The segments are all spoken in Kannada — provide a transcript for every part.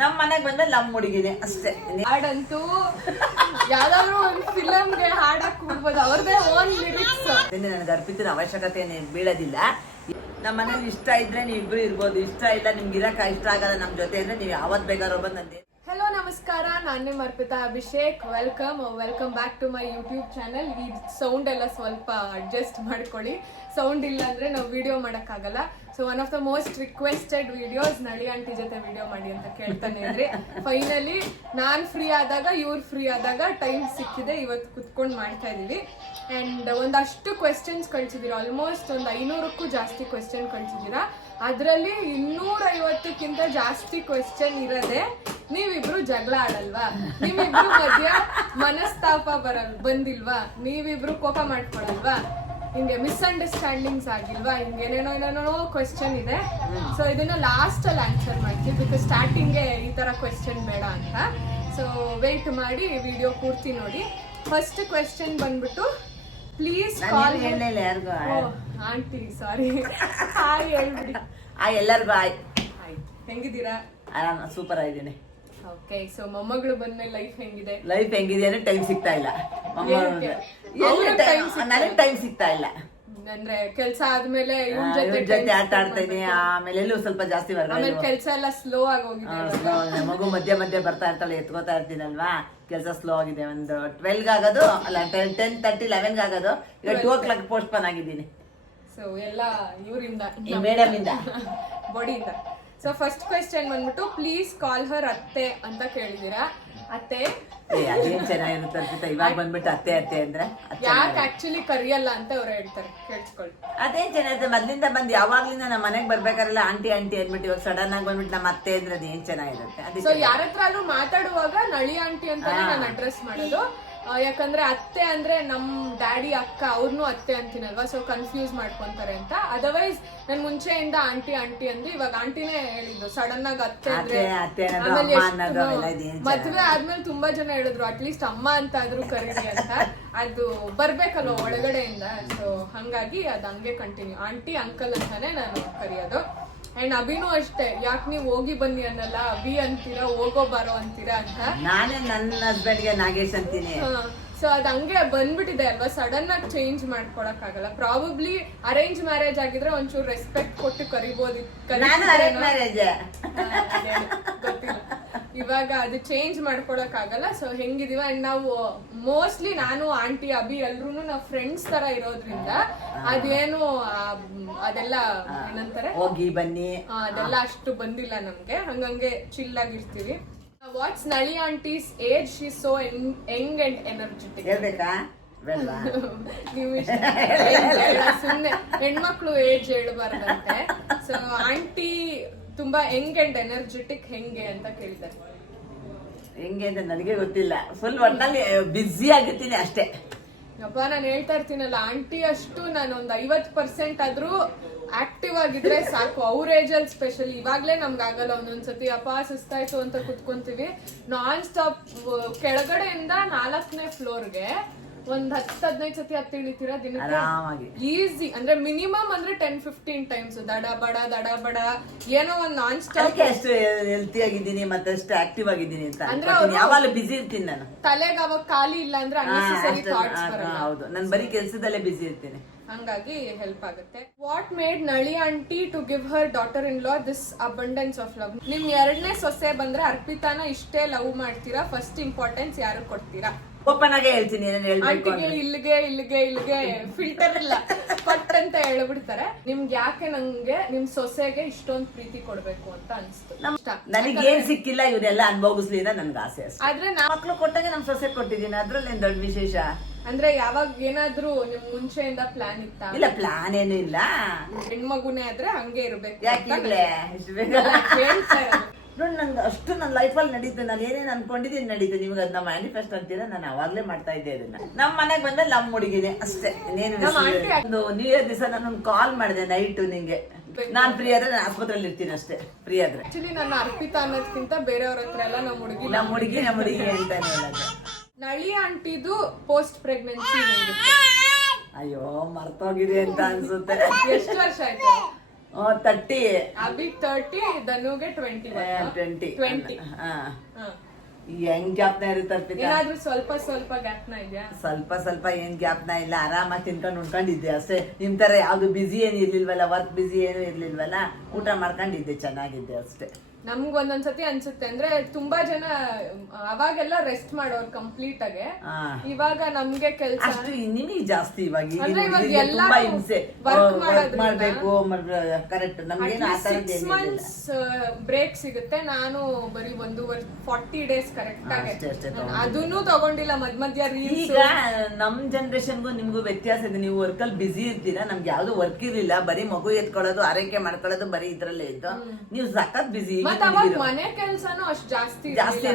ನಮ್ ಮನೆಗ್ ಬಂದ ನಮ್ ಹುಡುಗಿನೇ ಅಷ್ಟೇ. ಹಾಡಂತೂ ಯಾವ್ದಾದ್ರು ಒಂದು ಫಿಲಮ್ಗೆ ಹಾಡಕ್ ಹೋಗ್ಬೋದು ಅವ್ರದೇ ಓನ್ ಲಿರಿಕ್ಸ್ ನನಗೆ ಅರ್ಪಿತಿನ ಅವಶ್ಯಕತೆ ಬೀಳದಿಲ್ಲ. ನಮ್ಮ ಮನೇಲಿ ಇಷ್ಟ ಇದ್ರೆ ನೀವು ಇಬ್ರು ಇರ್ಬೋದು ಇಷ್ಟ ಇಲ್ಲ ನಿಮ್ಗೆ ಇರಕ ಇಷ್ಟ ಆಗಲ್ಲ ನಮ್ ಜೊತೆ ಅಂದ್ರೆ ನೀವು ಯಾವತ್ ಬೇಕಾದ್ರೂ ಬಂದಂತೆ ನಂದೇ ಹಲೋ ನಮಸ್ಕಾರ. ನಾನು ನಿಮ್ಮ Arpita Abhishek. Welcome welcome back to my YouTube channel ಈ ಸೌಂಡ್ ಎಲ್ಲ ಸ್ವಲ್ಪ ಅಡ್ಜಸ್ಟ್ ಮಾಡ್ಕೊಳ್ಳಿ. ಸೌಂಡ್ ಇಲ್ಲ ಅಂದ್ರೆ ನಾವು ವಿಡಿಯೋ ಮಾಡೋಕ್ಕಾಗಲ್ಲ. So one of the most requested videos Nali aunty ಜೊತೆ ವಿಡಿಯೋ ಮಾಡಿ ಅಂತ ಕೇಳ್ತಾನೆ ಇದ್ರಿ ಫೈನಲಿ ನಾನ್ ಫ್ರೀ ಆದಾಗ, ಇವ್ರು ಫ್ರೀ ಆದಾಗ ಟೈಮ್ ಸಿಕ್ಕಿದೆ ಇವತ್ತು ಕುತ್ಕೊಂಡು ಮಾಡ್ತಾ ಇದೀವಿ. ಅಂಡ್ ಒಂದಷ್ಟು ಕ್ವೆಶನ್ಸ್ ಕಳ್ಸಿದೀರ ಆಲ್ಮೋಸ್ಟ್ ಒಂದು ಐನೂರಕ್ಕೂ ಜಾಸ್ತಿ ಕ್ವೆಶನ್ ಕಳ್ಸಿದೀರಾ. ಅದರಲ್ಲಿ ಇನ್ನೂರೈವತ್ತಕ್ಕಿಂತ ಜಾಸ್ತಿ ಕ್ವೆಶನ್ ಇರದೆ ನೀವಿಬ್ರು ಜಗಳ ಆಡಲ್ವಾ? ನಿಮ್ಮಿಬ್ರು ಮಧ್ಯ ಮನಸ್ತಾಪ ಬರಲ್ ಬಂದಿಲ್ವಾ? ನೀವಿಬ್ರು ಕೋಪ ಮಾಡ್ಕೊಳಲ್ವಾ? ಹಿಂಗೆ ಮಿಸ್ಅಂಡರ್ಸ್ಟ್ಯಾಂಡಿಂಗ್ಸ್ ಆಗಿಲ್ವಾ? ಹಿಂಗೆ ಏನೇನೋ ಏನೇನೋ ಕ್ವೆಶನ್ ಇದೆ. ಸೊ ಇದನ್ನ ಲಾಸ್ಟ್ ಅಲ್ಲಿ ಆನ್ಸರ್ ಮಾಡ್ತೀವಿ ಬಿಕಾಸ್ ಸ್ಟಾರ್ಟಿಂಗ್ಗೆ ಈ ತರ ಕ್ವೆಶನ್ ಬೇಡ ಅಂತ. ಸೊ ವೇಟ್ ಮಾಡಿ ವಿಡಿಯೋ ಪೂರ್ತಿ ನೋಡಿ. ಫಸ್ಟ್ ಕ್ವೆಶ್ಚನ್ ಬಂದ್ಬಿಟ್ಟು ಪ್ಲೀಸ್ ಕಾಲ್ ನಾನು ಹೇಳಲಿಲ್ಲ ಯಾರಿಗೂ. ಆಂಟಿ ಸಾರಿ ಹಾಯ್ ಹೇಳ್ಬಿಡಿ. ಆ ಎಲ್ಲರಿಗೂ ಆಯ್ ಹಾಯ್ ಹೆಂಗಿದ್ದೀರಾ? ಆರಾಮ ಸೂಪರ್ ಆಗಿದ್ದೀನಿ. ಓಕೆ ಸೊ ಮೊಮ್ಮಗಳು ಬಂದ್ಮೇಲೆ ಲೈಫ್ ಹೆಂಗಿದೆ? ಲೈಫ್ ಹೆಂಗಿದೆ ಅಂದ್ರೆ ಟೈಮ್ ಸಿಗ್ತಾ ಇಲ್ಲ. ನನಗೆ ಟೈಮ್ ಸಿಗ್ತಾ ಇಲ್ಲ. ಅಂದ್ರೆ ಕೆಲಸ ಆದ್ಮೇಲೆ ಆ, ಇವ್ರ ಜೊತೆ ಜೊತೆ ಆಟ ಆಡ್ತೇನೆ ಆಮೇಲೆ ಎಲ್ಲೂ ಸ್ವಲ್ಪ ಜಾಸ್ತಿ ಆಮೇಲೆ ಕೆಲ್ಸ ಎಲ್ಲ ಸ್ಲೋ ಆಗಿ ಹೋಗಿದೆ ಮಗು ಮಧ್ಯೆ ಮಧ್ಯೆ ಬರ್ತಾ ಇರ್ತಾಳೆ ಎತ್ಕೋತಾ ಇರ್ತೀನಲ್ವಾ? ಕೆಲಸ ಸ್ಲೋ ಆಗಿದೆ. ಒಂದು ಟ್ವೆಲ್ಗ್ ಆಗೋದು ಅಲ್ಲ ಟೆನ್ ಟೆನ್ ತರ್ಟಿ ಲೆವೆನ್ಗೆ ಆಗೋದು ಈಗ two o'clock postpone ಆಗಿದ್ದೀನಿ. ಸೊ ಎಲ್ಲ ಇವರಿಂದ ಮೇಡಮ್ ಇಂದ. ಬಾಡಿಯಿಂದ ಸೊ ಫಸ್ಟ್ ಕ್ವೆಶನ್ ಬಂದ್ಬಿಟ್ಟು ಪ್ಲೀಸ್ ಕಾಲ್ ಹರ್ ಅತ್ತೆ ಅಂತ ಕೇಳಿದೀರಾ? ಅತ್ತೆ? ಅದೇನ್ ಚೆನ್ನಾಗಿರುತ್ತೆ ಅರ್ಪಿತ? ಇವಾಗ ಬಂದ್ಬಿಟ್ಟು ಅತ್ತೆ ಅತ್ತೆ ಅಂದ್ರೆ ಅದ್ ಯಾಕೆ ಆಕ್ಚುಲಿ ಕರಿಯಲ್ಲ ಅಂತ ಅವ್ರು ಹೇಳ್ತಾರೆ ಕೇಳಿಸ್ಕೊಳ್ಳಿ. ಅದೇನ್ ಚೆನ್ನಾಗಿರುತ್ತೆ. ಮೊದ್ಲಿಂದ ಬಂದು ಯಾವಾಗ್ಲಿಂದ ನಮ್ಮ ಮನೆಗೆ ಬರ್ಬೇಕಾರೆಲ್ಲ ಆಂಟಿ ಆಂಟಿ ಅಂದ್ಬಿಟ್ಟು ಇವಾಗ ಸಡನ್ ಆಗಿ ಬಂದ್ಬಿಟ್ಟು ನಮ್ಮ ಅತ್ತೆ ಅಂದ್ರೆ ಅದೇನ್ ಚೆನ್ನಾಗಿರುತ್ತೆ? ಸೊ ಯಾರ ಹತ್ರ ಮಾತಾಡುವಾಗ ನಳಿ ಆಂಟಿ ಅಂತಾನೆ ನಾನು ಅಡ್ರೆಸ್ ಮಾಡೋದು. ಯಾಕಂದ್ರೆ ಅತ್ತೆ ಅಂದ್ರೆ ನಮ್ ಡ್ಯಾಡಿ ಅಕ್ಕ ಅವ್ರನ್ನೂ ಅತ್ತೆ ಅಂತೀನಲ್ವಾ? ಸೊ ಕನ್ಫ್ಯೂಸ್ ಮಾಡ್ಕೊಂತಾರೆ ಅಂತ. ಅದರ್ವೈಸ್ ನನ್ ಮುಂಚೆಯಿಂದ ಆಂಟಿ ಆಂಟಿ ಅಂದ್ರೆ ಇವಾಗ ಆಂಟಿನೇ ಹೇಳಿದ್ದು. ಸಡನ್ ಆಗಿ ಅತ್ತೆ ಅಂದ್ರೆ ಆಮೇಲೆ ಮದ್ವೆ ಆದ್ಮೇಲೆ ತುಂಬಾ ಜನ ಹೇಳಿದ್ರು ಅಟ್ಲೀಸ್ಟ್ ಅಮ್ಮ ಅಂತ ಆದ್ರೂ ಕರೀರಿ ಅಂತ. ಅದು ಬರ್ಬೇಕಲ್ವ ಒಳಗಡೆಯಿಂದ? ಸೊ ಹಂಗಾಗಿ ಅದ್ ಹಂಗೆ ಕಂಟಿನ್ಯೂ ಆಂಟಿ ಅಂಕಲ್ ಅಂತಾನೆ ನಾನು ಕರೆಯೋದು. ಅಂಡ್ ಅಭಿನೂ ಅಷ್ಟೇ ಯಾಕೆ ನೀವು ಹೋಗಿ ಬನ್ನಿ ಅನ್ನಲ್ಲ ಅಭಿ ಅಂತೀರಾ ಹೋಗೋ ಬಾರೋ ಅಂತೀರಾ ಅಂತ. ನಾನೇ ನನ್ನ ಹಸ್ಬೆಂಡ್ಗೆ ನಾಗೇಶ್ ಅಂತೀನಿ. ಸೊ ಅದ್ ಹಂಗೆ ಬಂದ್ಬಿಟ್ಟಿದೆ ಅಲ್ವಾ? ಸಡನ್ ಆಗಿ ಚೇಂಜ್ ಮಾಡ್ಕೊಳಕ್ ಆಗಲ್ಲ ಪ್ರಾಬಬ್ಲಿ ಅರೇಂಜ್ ಮ್ಯಾರೇಜ್ ಆಗಿದ್ರೆ ಒಂಚೂರು ರೆಸ್ಪೆಕ್ಟ್ ಕೊಟ್ಟು ಕರಿಬೋದು ನಾನು ಅರೇಂಜ್ ಮ್ಯಾರೇಜ್ ಗೊತ್ತಿಲ್ಲ. ಇವಾಗ ಅದು ಚೇಂಜ್ ಮಾಡ್ಕೊಳಕ್ ಆಗಲ್ಲ ಸೊ ಹೆಂಗಿದೀವ? ಅಂಡ್ ನಾವು ಮೋಸ್ಟ್ಲಿ ನಾನು ಆಂಟಿ ಅಭಿ ಎಲ್ರು ನಾವು ಫ್ರೆಂಡ್ಸ್ ತರ ಇರೋದ್ರಿಂದ ಅದೇನು ಅದೆಲ್ಲ ಏನಂತಾರೆ? ಹೋಗಿ ಬನ್ನಿ. ಅದೆಲ್ಲ ಅಷ್ಟು ಬಂದಿಲ್ಲ ನಮ್ಗೆ. ಹಂಗಂಗೆ ಚಿಲ್ ಆಗಿರ್ತೀವಿ. What's Nali aunties age she so young and energetic ಹೇಳ್ಬೇಕಾ? ಸುಮ್ನೆ ನೀವು ಸುಮ್ಮನೆ ಹೆಣ್ಮಕ್ಳು ಏಜ್ ಹೇಳ್ಬಾರ್ದಂತೆ. ಸೊ ಆಂಟಿ ತುಂಬಾ ಹೆಂಗ್ ಅಂಡ್ ಎನರ್ಜೆಟಿಕ್ ಹೆಂಗೆ ಅಂತ ಕೇಳ್ತಾರೆ. ಹೆಂಗೆ ಅಂತ ನನಗೆ ಗೊತ್ತಿಲ್ಲ. ಫುಲ್ ಒಟ್ಟಲ್ಲಿ ಬ್ಯುಸಿ ಆಗಿರ್ತೀನಿ ಅಷ್ಟೇ. ಅಪ್ಪ ನಾನು ಹೇಳ್ತಾ ಇರ್ತೀನಲ್ಲ ಆಂಟಿ ಅಷ್ಟು ನಾನು ಒಂದ್ ಐವತ್ ಪರ್ಸೆಂಟ್ ಆದ್ರೂ ಆಕ್ಟಿವ್ ಆಗಿದ್ರೆ ಸಾಕು. ಅವ್ರ ಏಜ್ ಅಲ್ಲಿ ಸ್ಪೆಷಲಿ ಇವಾಗ್ಲೇ ನಮ್ಗೆ ಆಗಲ್ಲ ಒಂದೊಂದ್ಸತಿ. ಅಪ್ಪ ಸುಸ್ತಾಯ್ತು ಅಂತ ಕುತ್ಕೊಂತೀವಿ. ನಾನ್ ಸ್ಟಾಪ್ ಕೆಳಗಡೆಯಿಂದ ನಾಲ್ಕನೇ ಫ್ಲೋರ್ಗೆ ಒಂದ್ ಹತ್ತು ಹದಿನೈದು ಸತಿ ಹತ್ತಿ ಇಳಿತೀರಾ ದಿನಕ್ಕೆ? ಆರಾಮಾಗಿ. ಈಸಿ ಅಂದ್ರೆ ಮಿನಿಮಮ್ ಅಂದ್ರೆ ಟೆನ್ ಫಿಫ್ಟೀನ್ ಟೈಮ್ಸ್ ದಡ ಬಡ ದಡ ಬಡ. ಏನೋ ಒಂದ್ ನಾನ್ ಸ್ಟಾಪ್ ಅದಕ್ಕೆ ಅಷ್ಟು ಹೆಲ್ತಿ ಆಗಿದ್ದೀನಿ ಮತ್ತೆ ಅಷ್ಟು ಆಕ್ಟಿವ್ ಆಗಿದ್ದೀನಿ ಅಂತ ಅಂದ್ರೆ ಯಾವಾಗ ಯಾವಾಗಲೂ ಬಿಸಿ ಇರ್ತೀನಿ ನಾನು. ತಲೆಗೆ ಅವಾಗ ಖಾಲಿ ಇಲ್ಲ ಅಂದ್ರೆ ಹಾ, ಅನ್ನೆಸೆಸರಿ ಅಷ್ಟು- ಥಾಟ್ಸ್ ಆ, ಬರಲ್ಲ. ಹೌದು. ನಾನು ಬರೀ ಕೆಲ್ಸದಲ್ಲೇ ಬಿಸಿ ಇರ್ತೀನಿ. ಹಂಗಾಗಿ ಹೆಲ್ಪ್ ಆಗುತ್ತೆ. What made Nali aunty to give her daughter in law this abundance of love ನಿಮ್ ಎರಡನೇ ಸೊಸೆ ಬಂದ್ರೆ ಅರ್ಪಿತಾನ ಇಷ್ಟೇ ಲವ್ ಮಾಡ್ತೀರಾ? ಫಸ್ಟ್ ಇಂಪಾರ್ಟೆನ್ಸ್ ಯಾರು ಕೊಡ್ತೀರಾ? ಓಪನ್ ಆಗೇ ಹೇಳ್ತೀನಿ ಏನೇನು ಹೇಳ್ಬೇಕು ಆಂಟಿಗೆ ಇಲ್ಲಿಗೆ ಇಲ್ಲಿಗೆ ಇಲ್ಲಿಗೆ ಫಿಲ್ಟರ್ ಇಲ್ಲ. ಪಟ್ ಅಂತ ಹೇಳ್ಬಿಡ್ತಾರೆ. ನಿಮ್ಗೆ ಯಾಕೆ ನಂಗೆ ನಿಮ್ ಸೊಸೆಗೆ ಇಷ್ಟೊಂದ್ ಪ್ರೀತಿ ಕೊಡ್ಬೇಕು ಅಂತ ಅನ್ಸ್ತು. ಇಷ್ಟ. ನನಗೆ ಏನ್ ಸಿಕ್ಕಿಲ್ಲ ಇವರೆಲ್ಲ ಅನುಭವಿಸ್ಲಿ ಅಂತ ನನ್ಗೆ ಆಸೆ ಅಷ್ಟೇ. ಆದ್ರೆ ನಾ ಮಕ್ಳು ಕೊಟ್ಟಾಗ ನಮ್ ಸೊಸೆ ಕೊಟ್ಟಿದ್ದೀನಿ ಅದ್ರಲ್ಲಿ ಏನ್ ದೊಡ್ಡ ವಿಶೇಷ? ಅಂದ್ರೆ ಯಾವಾಗ ಏನಾದ್ರೂ ನಿಮ್ ಮುಂಚೆಯಿಂದ ಪ್ಲಾನ್ ಇತ್ತ? ಇಲ್ಲ ಪ್ಲಾನ್ ಏನು ಇಲ್ಲ. ಹೆಣ್ಮಗುನೇ ಆದ್ರೆ ಹಂಗೆ ಇರ್ಬೇಕು ಯಾಕೆ ಅಂತ ಈಗ್ಲೇ ಇಷ್ಟು ಬೇಗ? ಹೇಳ್ತಾ ಇರೋದು. ನೋಡಿ ನಂಗೆ ಅಷ್ಟು ನನ್ನ ಲೈಫಲ್ಲಿ ನಡೀತು ನಾನು ಏನೇನು ಅನ್ಕೊಂಡಿದ್ದೀನಿ ನಡೀತು ನಿಮ್ಗೆ ಅದನ್ನ ಮ್ಯಾನಿಫೆಸ್ಟ್ ಅಂತೀರಾ ನಾನು ಅವಾಗಲೇ ಮಾಡ್ತಾ ಇದ್ದೆ ಅದನ್ನ ನಮ್ಮ ಮನೆಗೆ ಬಂದ್ಮೇಲೆ ನಮ್ಮ ಹುಡುಗಿನೇ ಅಷ್ಟೇ. ಒಂದು ನ್ಯೂ ಇಯರ್ ದಿವಸ ನಾನು ಕಾಲ್ ಮಾಡಿದೆ ನೈಟು ನಿಂಗೆ. ನಾನ್ ಫ್ರೀ ಆದ್ರೆ ನಾನು ಆಸ್ಪತ್ರೆಯಲ್ಲಿ ಇರ್ತೀನಿ ಅಷ್ಟೇ ಫ್ರೀ ಆದ್ರೆ. ಆಕ್ಚುಲಿ ನನ್ನ ಅರ್ಪಿತಾ ಅನ್ನೋದಕ್ಕಿಂತ ಬೇರೆಯವ್ರ ಹತ್ರ ಎಲ್ಲ ನಮ್ಮ ಹುಡುಗಿ ನಮ್ಮ ಹುಡುಗಿ ನಮ್ಮ ಹುಡುಗಿ ಅಂತ ನಳಿ ಆಂಟಿದು ಪೋಸ್ಟ್ ಪ್ರೆಗ್ನೆನ್ಸಿ ಅಯ್ಯೋ ಮರ್ತೋಗಿದೆ ಅಂತ ಅನ್ಸುತ್ತೆ. ಎಷ್ಟು ವರ್ಷ ಆಯ್ತು? ತರ್ಟಿ ಅಭಿಗ್ ತರ್ಟಿ ಧನುಗೆ ಟ್ವೆಂಟಿ ಟ್ವೆಂಟಿ ಟ್ವೆಂಟಿ ಹೆಂಗ್ ಗ್ಯಾಪ್ನ ಇರುತ್ತೆ ಅರ್ಪಿತಾ? ಏನಾದ್ರೂ ಸ್ವಲ್ಪ ಸ್ವಲ್ಪ ಗ್ಯಾಪ್ನ ಇದೆಯಾ? ಸ್ವಲ್ಪ ಸ್ವಲ್ಪ ಏನ್ ಗ್ಯಾಪ್ನ ಇಲ್ಲ ಆರಾಮಾಗಿ ತಿನ್ಕೊಂಡು ಉಣ್ಕೊಂಡಿದ್ದೆ ಅಷ್ಟೇ. ನಿಮ್ ತರ ಯಾವ್ದು ಬಿಸಿ ಏನ್ ಇರ್ಲಿಲ್ವಲ್ಲ ವರ್ಕ್ ಬಿಸಿ ಏನು ಇರ್ಲಿಲ್ವಲ್ಲ ಊಟ ಮಾಡ್ಕೊಂಡಿದ್ದೆ ಚೆನ್ನಾಗಿದ್ದೆ ಅಷ್ಟೇ. ನಮ್ಗ್ ಒಂದೊಂದ್ಸತಿ ಅನ್ಸುತ್ತೆ ಅಂದ್ರೆ ತುಂಬಾ ಜನ ಅವಾಗೆಲ್ಲ ರೆಸ್ಟ್ ಮಾಡೋರು ಕಂಪ್ಲೀಟ್ ಆಗಿ. ಇವಾಗ ನಮ್ಗೆ ಕೆಲಸ ಅಷ್ಟು ಜಾಸ್ತಿ ಇವಾಗ ಅಂದ್ರೆ ಇವಾಗ ಹುಡ್ಗಿರ್ಗೆ ಹಿಂಸೆ. ವರ್ಕ್ ಮಾಡೋದ್ರಿಂದ ಕರೆಕ್ಟ್ ಸಿಕ್ಸ್ ಮಂತ್ಸ್ ಬ್ರೇಕ್ ಸಿಗುತ್ತೆ. ನಾನು ಬರೀ ಒಂದೂವರೆ ಫಾರ್ಟಿ ಡೇಸ್ ಕರೆಕ್ಟ್ ಆಗಿ. ಅದನ್ನೂ ತಗೊಂಡಿಲ್ಲ ಮಧ್ಯ ಮಧ್ಯ ಈಗ ನಮ್ ಜನರೇಷನ್ಗೂ ನಿಮ್ಗೂ ವ್ಯತ್ಯಾಸ ಇದೆ. ನೀವು ವರ್ಕಲ್ಲಿ ಬಿಸಿ ಇರ್ತೀರಾ ನಮ್ಗೆ ಯಾವ್ದು ವರ್ಕ್ ಇರ್ಲಿಲ್ಲ. ಬರೀ ಮಗು ಎತ್ಕೊಳ್ಳೋದು ಆರೈಕೆ ಮಾಡ್ಕೊಳ್ಳೋದು ಬರೀ ಇದ್ರಲ್ಲೇ ಇತ್ತು ನೀವು ಸಖತ್ ಬಿಸಿ ಅವಾಗ ಮನೆ ಕೆಲ್ಸನೂ ಅಷ್ಟ್ ಜಾಸ್ತಿ ಜಾಸ್ತಿ